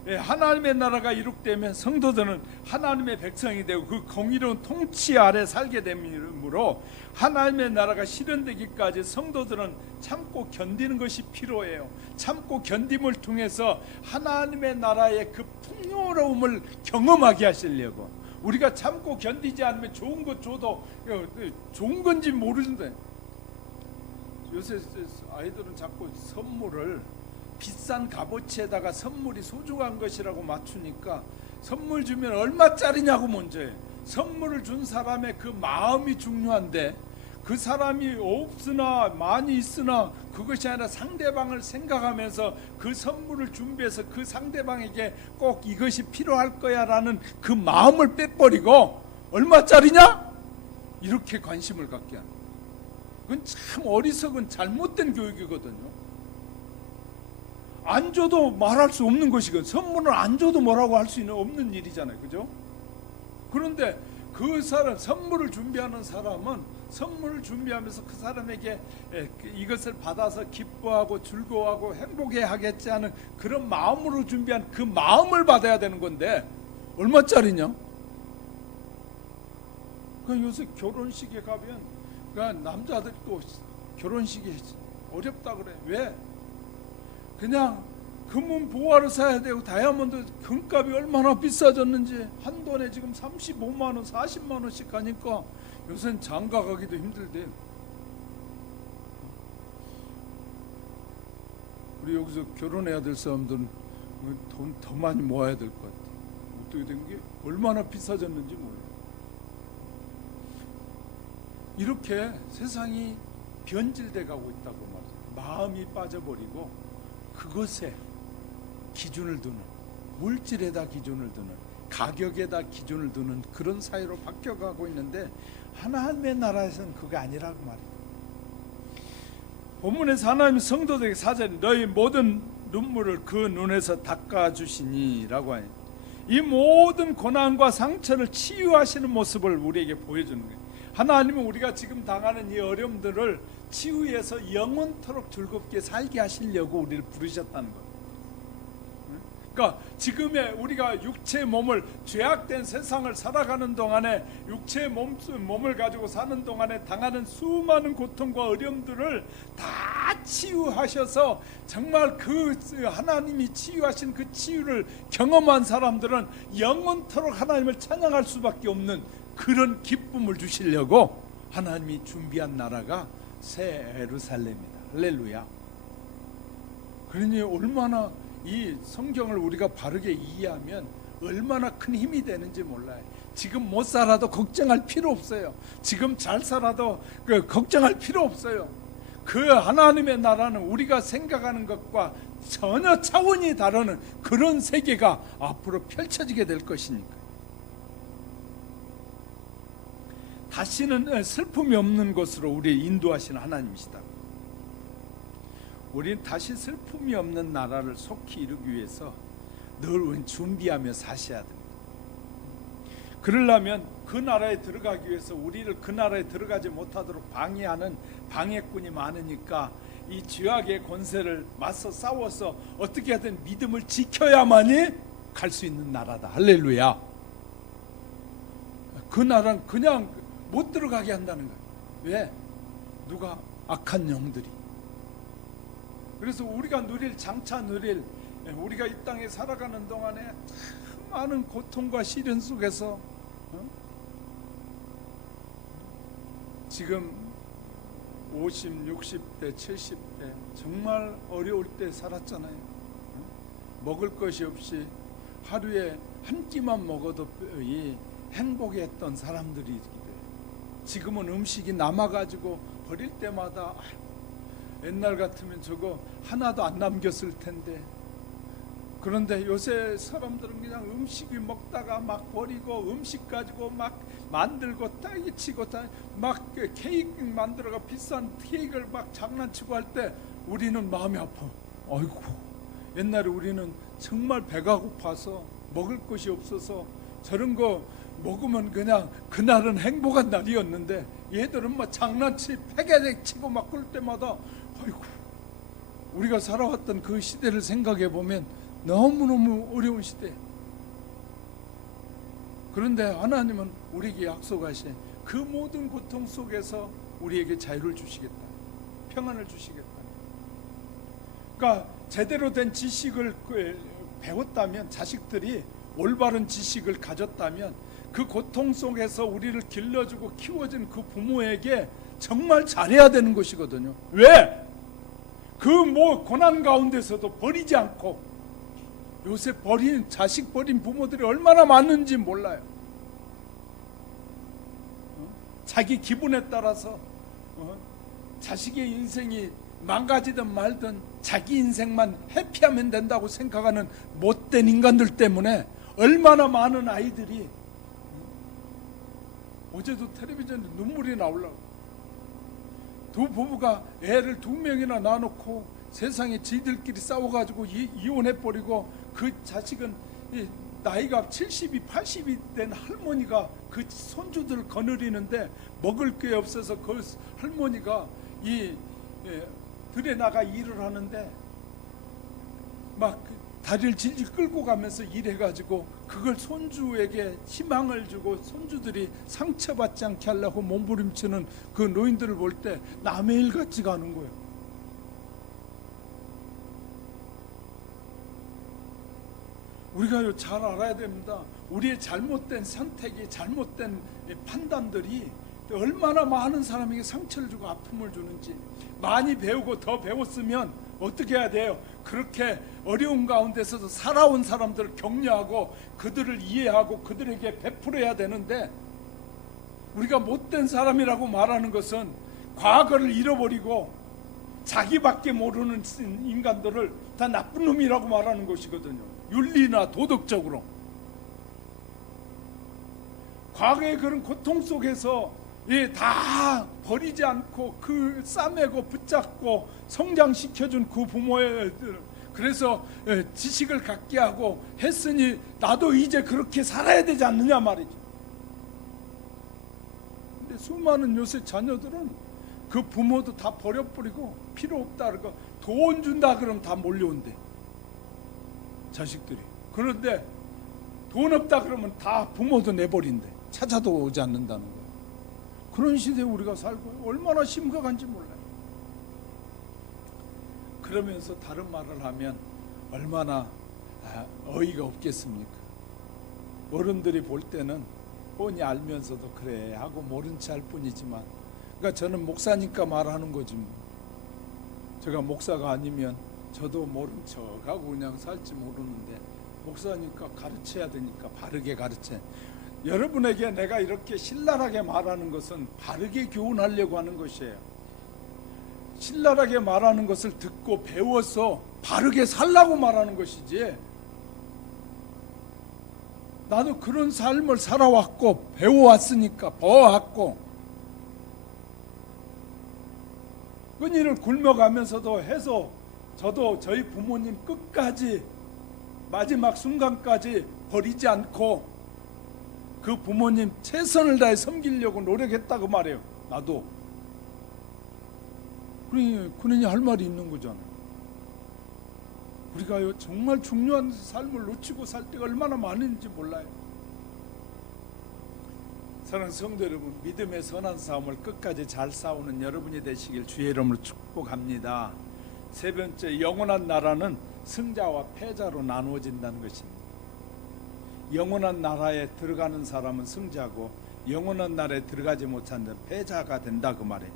하나님의 나라가 이룩되면 성도들은 하나님의 백성이 되고 그 공의로운 통치 아래 살게 되므로 하나님의 나라가 실현되기까지 성도들은 참고 견디는 것이 필요해요. 참고 견딤을 통해서 하나님의 나라의 그 풍요로움을 경험하게 하시려고. 우리가 참고 견디지 않으면 좋은 것 줘도 좋은 건지 모르는데, 요새 아이들은 자꾸 선물을 비싼 값어치에다가 선물이 소중한 것이라고 맞추니까 선물 주면 얼마짜리냐고 먼저 해. 선물을 준 사람의 그 마음이 중요한데, 그 사람이 없으나 많이 있으나 그것이 아니라 상대방을 생각하면서 그 선물을 준비해서 그 상대방에게 꼭 이것이 필요할 거야 라는 그 마음을 빼버리고 얼마짜리냐? 이렇게 관심을 갖게 하는, 그건 참 어리석은 잘못된 교육이거든요. 안 줘도 말할 수 없는 것이거든. 선물을 안 줘도 뭐라고 할 수 없는 일이잖아요. 그죠? 그런데 그 사람, 선물을 준비하는 사람은 선물을 준비하면서 그 사람에게 이것을 받아서 기뻐하고 즐거워하고 행복해 하겠지 하는 그런 마음으로 준비한 그 마음을 받아야 되는 건데 얼마짜리냐? 그러니까 요새 결혼식에 가면 그러니까 남자들도 결혼식이 어렵다 그래. 왜? 그냥 금은 보화를 사야 되고 다이아몬드 금값이 얼마나 비싸졌는지 한 돈에 지금 35만 원, 40만 원씩 가니까 요새는 장가 가기도 힘들대. 우리 여기서 결혼해야 될 사람들은 돈 더 많이 모아야 될 것 같아. 어떻게 된 게 얼마나 비싸졌는지 몰라. 이렇게 세상이 변질돼 가고 있다고 말이야. 마음이 빠져버리고 그것에 기준을 두는, 물질에다 기준을 두는, 가격에다 기준을 두는 그런 사회로 바뀌어가고 있는데 하나님의 나라에서는 그게 아니라고 말이에요. 본문에서 하나님 성도들에게 사절에 너희 모든 눈물을 그 눈에서 닦아주시니 라고 하니, 이 모든 고난과 상처를 치유하시는 모습을 우리에게 보여주는 거예요. 하나님은 우리가 지금 당하는 이 어려움들을 치유해서 영원토록 즐겁게 살게 하시려고 우리를 부르셨다는 거예요. 그러니까 지금의 우리가 육체의 몸을, 죄악된 세상을 살아가는 동안에 육체의 몸을 가지고 사는 동안에 당하는 수많은 고통과 어려움들을 다 치유하셔서 정말 그 하나님이 치유하신 그 치유를 경험한 사람들은 영원토록 하나님을 찬양할 수밖에 없는 그런 기쁨을 주시려고 하나님이 준비한 나라가 새 예루살렘이다. 할렐루야. 그러니 얼마나 이 성경을 우리가 바르게 이해하면 얼마나 큰 힘이 되는지 몰라요. 지금 못 살아도 걱정할 필요 없어요. 지금 잘 살아도 걱정할 필요 없어요. 그 하나님의 나라는 우리가 생각하는 것과 전혀 차원이 다른 그런 세계가 앞으로 펼쳐지게 될 것이니까. 다시는 슬픔이 없는 곳으로 우리 인도하시는 하나님이시다. 우리는 다시 슬픔이 없는 나라를 속히 이루기 위해서 늘 준비하며 사셔야 됩니다. 그러려면 그 나라에 들어가기 위해서 우리를 그 나라에 들어가지 못하도록 방해하는 방해꾼이 많으니까 이 죄악의 권세를 맞서 싸워서 어떻게 하든 믿음을 지켜야만이 갈 수 있는 나라다. 할렐루야. 그 나라는 그냥 못 들어가게 한다는 거예요. 왜? 누가? 악한 영들이. 그래서 우리가 장차 누릴 우리가 이 땅에 살아가는 동안에 많은 고통과 시련 속에서 지금 50, 60대, 70대 정말 어려울 때 살았잖아요. 먹을 것이 없이 하루에 한 끼만 먹어도 이 행복했던 사람들이 지금은 음식이 남아가지고 버릴 때마다 옛날 같으면 저거 하나도 안 남겼을 텐데, 그런데 요새 사람들은 그냥 음식이 먹다가 막 버리고 음식 가지고 막 만들고 딸기 치고 막 케이크 만들어가 비싼 케이크를 막 장난치고 할 때 우리는 마음이 아파. 아이고, 옛날에 우리는 정말 배가 고파서 먹을 것이 없어서 저런 거 먹으면 그냥 그날은 행복한 날이었는데, 얘들은 막 장난치 패게릭 치고 막 그럴 때마다 아이고, 우리가 살아왔던 그 시대를 생각해 보면 너무너무 어려운 시대. 그런데 하나님은 우리에게 약속하신 그 모든 고통 속에서 우리에게 자유를 주시겠다, 평안을 주시겠다. 그러니까 제대로 된 지식을 배웠다면, 자식들이 올바른 지식을 가졌다면 그 고통 속에서 우리를 길러주고 키워준 그 부모에게 정말 잘해야 되는 것이거든요. 왜? 그 고난 가운데서도 버리지 않고, 요새 자식 버린 부모들이 얼마나 많은지 몰라요. 자기 기분에 따라서 자식의 인생이 망가지든 말든 자기 인생만 해피하면 된다고 생각하는 못된 인간들 때문에 얼마나 많은 아이들이, 어제도 텔레비전에 눈물이 나오려고, 두 부부가 애를 2명이나 낳아놓고 세상에 지들끼리 싸워가지고 이혼해버리고, 그 자식은 나이가 70이 80이 된 할머니가 그 손주들을 거느리는데 먹을 게 없어서 그 할머니가 들에 나가 일을 하는데 막 다리를 질질 끌고 가면서 일해가지고 그걸 손주에게 희망을 주고 손주들이 상처받지 않게 하려고 몸부림치는 그 노인들을 볼 때 남의 일 같지가 않은 거예요. 우리가 잘 알아야 됩니다. 우리의 잘못된 선택이, 잘못된 판단들이 얼마나 많은 사람에게 상처를 주고 아픔을 주는지. 많이 배우고 더 배웠으면 어떻게 해야 돼요? 그렇게 어려운 가운데서도 살아온 사람들을 격려하고 그들을 이해하고 그들에게 베풀어야 되는데, 우리가 못된 사람이라고 말하는 것은 과거를 잃어버리고 자기밖에 모르는 인간들을 다 나쁜 놈이라고 말하는 것이거든요. 윤리나 도덕적으로. 과거의 그런 고통 속에서 다 버리지 않고 그 싸매고 붙잡고 성장시켜준 그 부모의, 그래서 지식을 갖게 하고 했으니 나도 이제 그렇게 살아야 되지 않느냐 말이죠. 근데 수많은 요새 자녀들은 그 부모도 다 버려버리고 필요 없다 그러고 돈 준다 그러면 다 몰려온대, 자식들이. 그런데 돈 없다 그러면 다 부모도 내버린대, 찾아도 오지 않는다는 거예요. 그런 시대에 우리가 살고 얼마나 심각한지 몰라요. 그러면서 다른 말을 하면 얼마나 어이가 없겠습니까? 어른들이 볼 때는 뻔히 알면서도 그래 하고 모른 체 할 뿐이지만, 그러니까 저는 목사니까 말하는 거지 뭐. 제가 목사가 아니면 저도 모른 척하고 그냥 살지 모르는데, 목사니까 가르쳐야 되니까 바르게 가르쳐. 여러분에게 내가 이렇게 신랄하게 말하는 것은 바르게 교훈하려고 하는 것이에요. 신랄하게 말하는 것을 듣고 배워서 바르게 살라고 말하는 것이지, 나도 그런 삶을 살아왔고 배워왔으니까 봐왔고 끈이를 굶어가면서도 해서 저도 저희 부모님 끝까지 마지막 순간까지 버리지 않고 그 부모님 최선을 다해 섬기려고 노력했다고 말해요. 나도. 그러니 할 말이 있는 거잖아요. 우리가 정말 중요한 삶을 놓치고 살 때가 얼마나 많은지 몰라요. 사랑하는 성도 여러분, 믿음의 선한 싸움을 끝까지 잘 싸우는 여러분이 되시길 주의 이름으로 축복합니다. 세 번째, 영원한 나라는 승자와 패자로 나누어진다는 것입니다. 영원한 나라에 들어가는 사람은 승자고 영원한 나라에 들어가지 못한 자는 패자가 된다, 그 말이에요.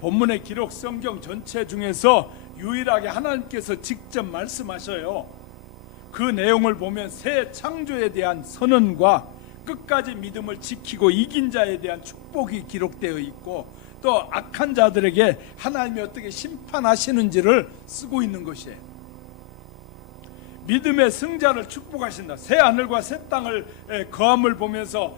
본문의 기록 성경 전체 중에서 유일하게 하나님께서 직접 말씀하셔요. 그 내용을 보면 새 창조에 대한 선언과 끝까지 믿음을 지키고 이긴 자에 대한 축복이 기록되어 있고, 또 악한 자들에게 하나님이 어떻게 심판하시는지를 쓰고 있는 것이에요. 믿음의 승자를 축복하신다. 새 하늘과 새 땅을 거함을 보면서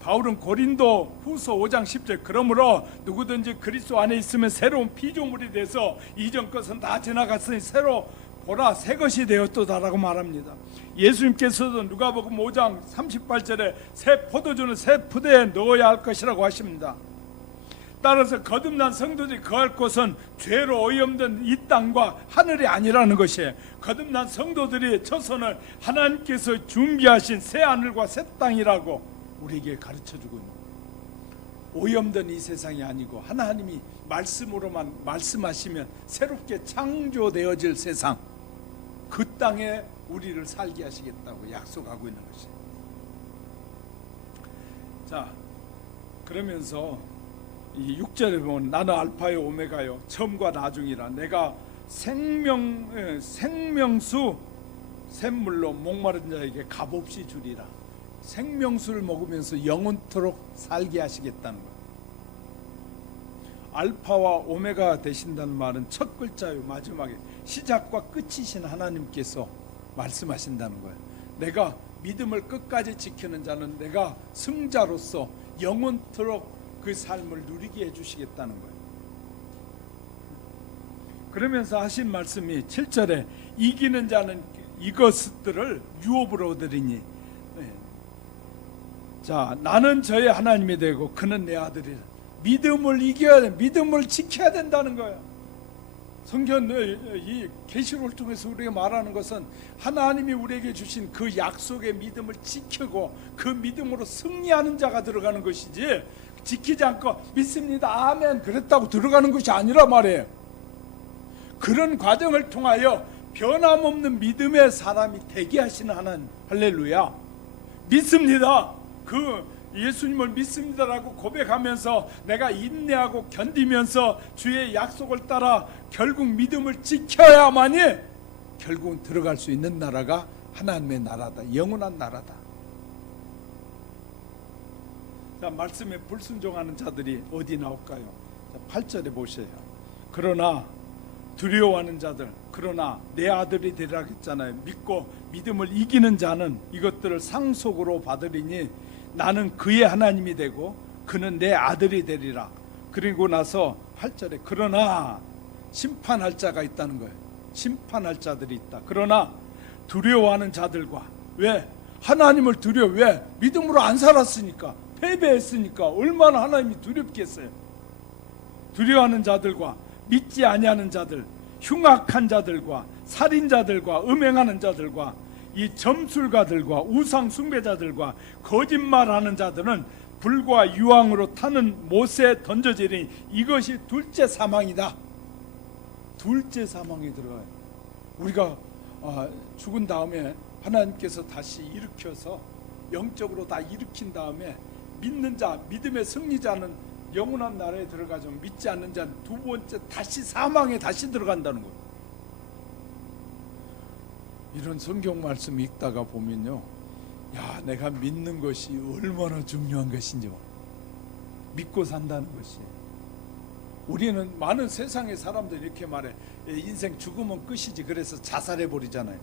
바울은 고린도 후서 5장 10절, 그러므로 누구든지 그리스도 안에 있으면 새로운 피조물이 돼서 이전 것은 다 지나갔으니 새로 보라 새 것이 되었도다라고 말합니다. 예수님께서도 누가복음 5장 38절에 새 포도주는 새 푸대에 넣어야 할 것이라고 하십니다. 따라서 거듭난 성도들이 거할 곳은 죄로 어이없는 이 땅과 하늘이 아니라는 것이에요. 거듭난 성도들이 처소는 하나님께서 준비하신 새 하늘과 새 땅이라고 우리에게 가르쳐주고 있는 거예요. 오염된 이 세상이 아니고 하나님이 말씀으로만 말씀하시면 새롭게 창조되어질 세상, 그 땅에 우리를 살게 하시겠다고 약속하고 있는 것이에요. 자, 그러면서 이 6절에 보면 나는 알파요 오메가요 처음과 나중이라 내가 생명수 샘물로 목마른 자에게 값없이 주리라. 생명수를 먹으면서 영원토록 살게 하시겠다는 거예요. 알파와 오메가 되신다는 말은 첫 글자요 마지막에 시작과 끝이신 하나님께서 말씀하신다는 거예요. 내가 믿음을 끝까지 지키는 자는 내가 승자로서 영원토록 그 삶을 누리게 해주시겠다는 거예요. 그러면서 하신 말씀이 7절에 이기는 자는 이것들을 유업으로 얻으리니, 자, 나는 저의 하나님이 되고 그는 내 아들이라. 믿음을 이겨야 돼. 믿음을 지켜야 된다는 거예요. 성경 이 계시록을 통해서 우리에게 말하는 것은 하나님이 우리에게 주신 그 약속의 믿음을 지키고 그 믿음으로 승리하는 자가 들어가는 것이지, 지키지 않고 믿습니다 아멘 그랬다고 들어가는 것이 아니라 말이에요. 그런 과정을 통하여 변함없는 믿음의 사람이 되게 하시는 하나님, 할렐루야. 믿습니다, 그 예수님을 믿습니다라고 고백하면서 내가 인내하고 견디면서 주의 약속을 따라 결국 믿음을 지켜야만이 결국은 들어갈 수 있는 나라가 하나님의 나라다, 영원한 나라다. 자, 말씀에 불순종하는 자들이 어디 나올까요? 자, 8절에 보세요. 그러나 두려워하는 자들, 그러나 내 아들이 되리라 했잖아요. 믿고 믿음을 이기는 자는 이것들을 상속으로 받으리니 나는 그의 하나님이 되고 그는 내 아들이 되리라. 그리고 나서 8절에 그러나 심판할 자가 있다는 거예요. 심판할 자들이 있다. 그러나 두려워하는 자들과, 왜? 하나님을 두려워. 왜? 믿음으로 안 살았으니까, 패배했으니까 얼마나 하나님이 두렵겠어요. 두려워하는 자들과 믿지 아니하는 자들, 흉악한 자들과 살인자들과 음행하는 자들과 이 점술가들과 우상 숭배자들과 거짓말하는 자들은 불과 유황으로 타는 못에 던져지니 이것이 둘째 사망이다. 둘째 사망에 들어가요. 우리가 죽은 다음에 하나님께서 다시 일으켜서 영적으로 다 일으킨 다음에 믿는 자, 믿음의 승리자는 영원한 나라에 들어가죠. 믿지 않는 자는 두 번째 다시 사망에 다시 들어간다는 거예요. 이런 성경 말씀 읽다가 보면요, 야, 내가 믿는 것이 얼마나 중요한 것인지, 믿고 산다는 것이. 우리는 많은 세상의 사람들이 이렇게 말해, 인생 죽으면 끝이지, 그래서 자살해 버리잖아요.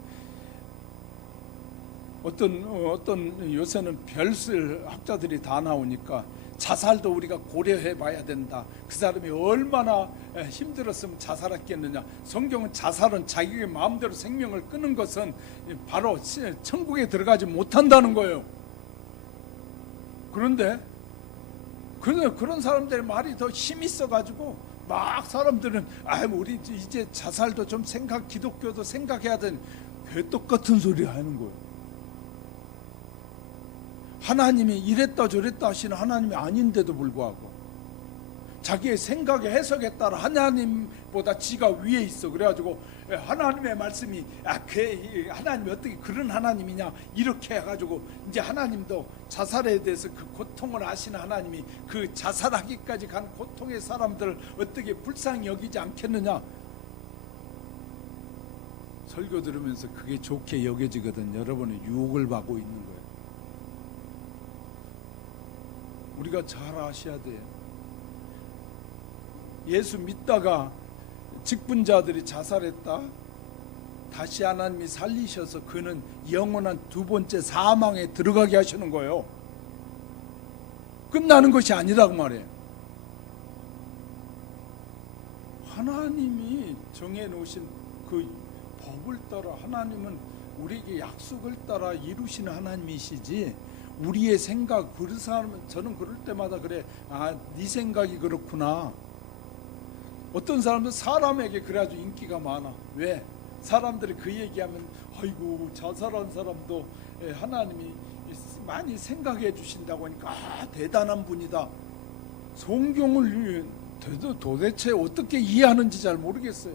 어떤 요새는 별을 학자들이 다 나오니까 자살도 우리가 고려해 봐야 된다. 그 사람이 얼마나 힘들었으면 자살했겠느냐. 성경은 자살은 자기의 마음대로 생명을 끊는 것은 바로 천국에 들어가지 못한다는 거예요. 그런데 그런 사람들의 말이 더 힘 있어가지고 막 사람들은 우리 이제 자살도 좀 기독교도 생각해야 되는, 왜 똑같은 소리 하는 거예요. 하나님이 이랬다 저랬다 하시는 하나님이 아닌데도 불구하고 자기의 생각에 해석에 따라 하나님보다 지가 위에 있어. 그래가지고 하나님의 말씀이 하나님이 어떻게 그런 하나님이냐 이렇게 해가지고 이제 하나님도 자살에 대해서 그 고통을 아시는 하나님이 그 자살하기까지 간 고통의 사람들을 어떻게 불쌍히 여기지 않겠느냐. 설교 들으면서 그게 좋게 여겨지거든. 여러분의 유혹을 받고 있는 거예요. 우리가 잘 아셔야 돼요. 예수 믿다가 직분자들이 자살했다. 다시 하나님이 살리셔서 그는 영원한 두 번째 사망에 들어가게 하시는 거예요. 끝나는 것이 아니라고 말해요. 하나님이 정해놓으신 그 법을 따라, 하나님은 우리에게 약속을 따라 이루시는 하나님이시지, 우리의 생각, 저는 그럴 때마다 그래. 네 생각이 그렇구나. 어떤 사람도 사람에게 그래가지고 인기가 많아. 왜? 사람들이 그 얘기하면 아이고 자살한 사람도 하나님이 많이 생각해 주신다고 하니까 대단한 분이다. 성경을 도대체 어떻게 이해하는지 잘 모르겠어요.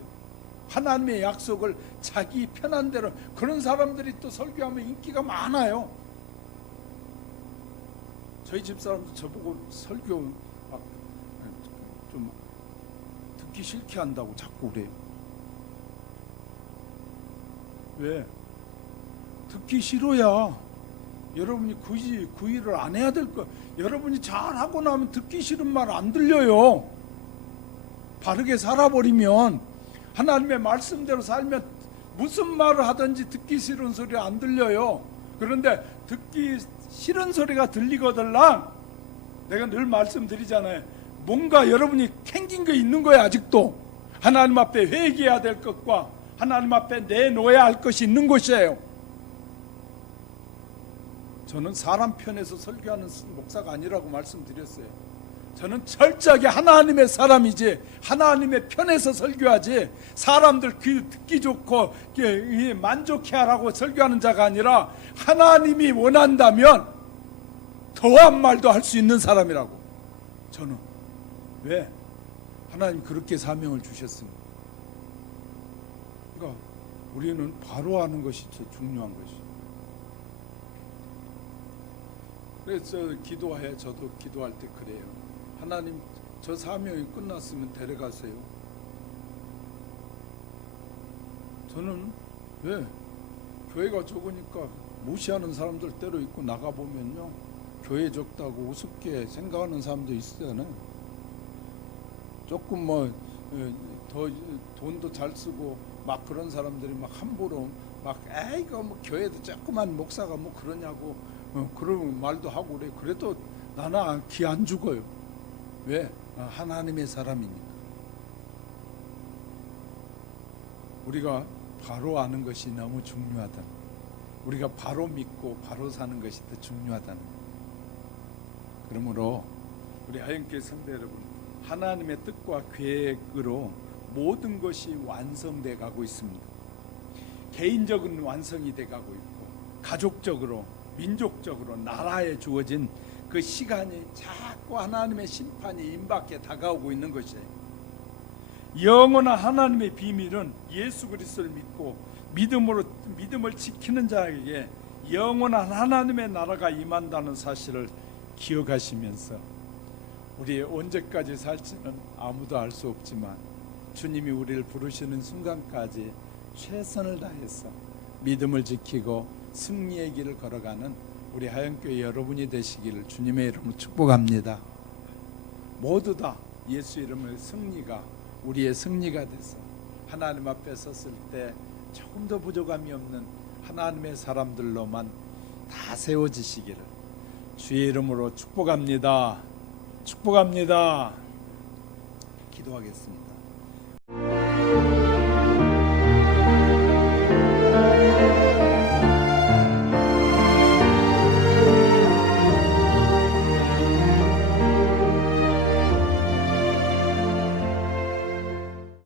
하나님의 약속을 자기 편한 대로, 그런 사람들이 또 설교하면 인기가 많아요. 저희 집사람도 저보고 설교 좀 듣기 싫게 한다고 자꾸 그래요. 왜? 듣기 싫어야 여러분이 굳이 그 일을 안 해야 될 거. 여러분이 잘하고 나면 듣기 싫은 말 안 들려요. 바르게 살아버리면, 하나님의 말씀대로 살면 무슨 말을 하든지 듣기 싫은 소리 안 들려요. 그런데 듣기 싫은 소리가 들리거들랑 내가 늘 말씀드리잖아요. 뭔가 여러분이 캥긴 게 있는 거예요. 아직도 하나님 앞에 회개해야 될 것과 하나님 앞에 내놓아야 할 것이 있는 것이에요. 저는 사람 편에서 설교하는 목사가 아니라고 말씀드렸어요. 저는 철저하게 하나님의 사람이지 하나님의 편에서 설교하지, 사람들 듣기 좋고 만족해 하라고 설교하는 자가 아니라 하나님이 원한다면 더한 말도 할 수 있는 사람이라고 저는. 왜? 하나님 그렇게 사명을 주셨습니다. 그러니까 우리는 바로 하는 것이 중요한 것이. 그래서 기도해, 저도 기도할 때 그래요. 하나님, 저 사명이 끝났으면 데려가세요. 저는 왜? 교회가 적으니까 무시하는 사람들 때로 있고, 나가보면요 교회 적다고 우습게 생각하는 사람도 있어요. 조금 더 돈도 잘 쓰고 막 그런 사람들이 막 함부로 막 이거 뭐 교회도 조그만 목사가 뭐 그러냐고 그런 말도 하고 그래. 그래도 나는 기 안 죽어요. 왜? 하나님의 사람이니까. 우리가 바로 아는 것이 너무 중요하다. 우리가 바로 믿고 바로 사는 것이 더 중요하다. 그러므로 우리 하영교회 성도 여러분, 하나님의 뜻과 계획으로 모든 것이 완성돼 가고 있습니다. 개인적인 완성이 돼 가고 있고, 가족적으로, 민족적으로, 나라에 주어진 그 시간이 자꾸 하나님의 심판이 임박해 다가오고 있는 것이에요. 영원한 하나님의 비밀은 예수 그리스도를 믿고 믿음을 지키는 자에게 영원한 하나님의 나라가 임한다는 사실을 기억하시면서, 우리 언제까지 살지는 아무도 알 수 없지만 주님이 우리를 부르시는 순간까지 최선을 다해서 믿음을 지키고 승리의 길을 걸어가는 우리 하영교회 여러분이 되시기를 주님의 이름으로 축복합니다. 모두 다 예수 이름의 승리가 우리의 승리가 돼서 하나님 앞에 섰을 때 조금도 부족함이 없는 하나님의 사람들로만 다 세워지시기를 주의 이름으로 축복합니다. 축복합니다. 기도하겠습니다.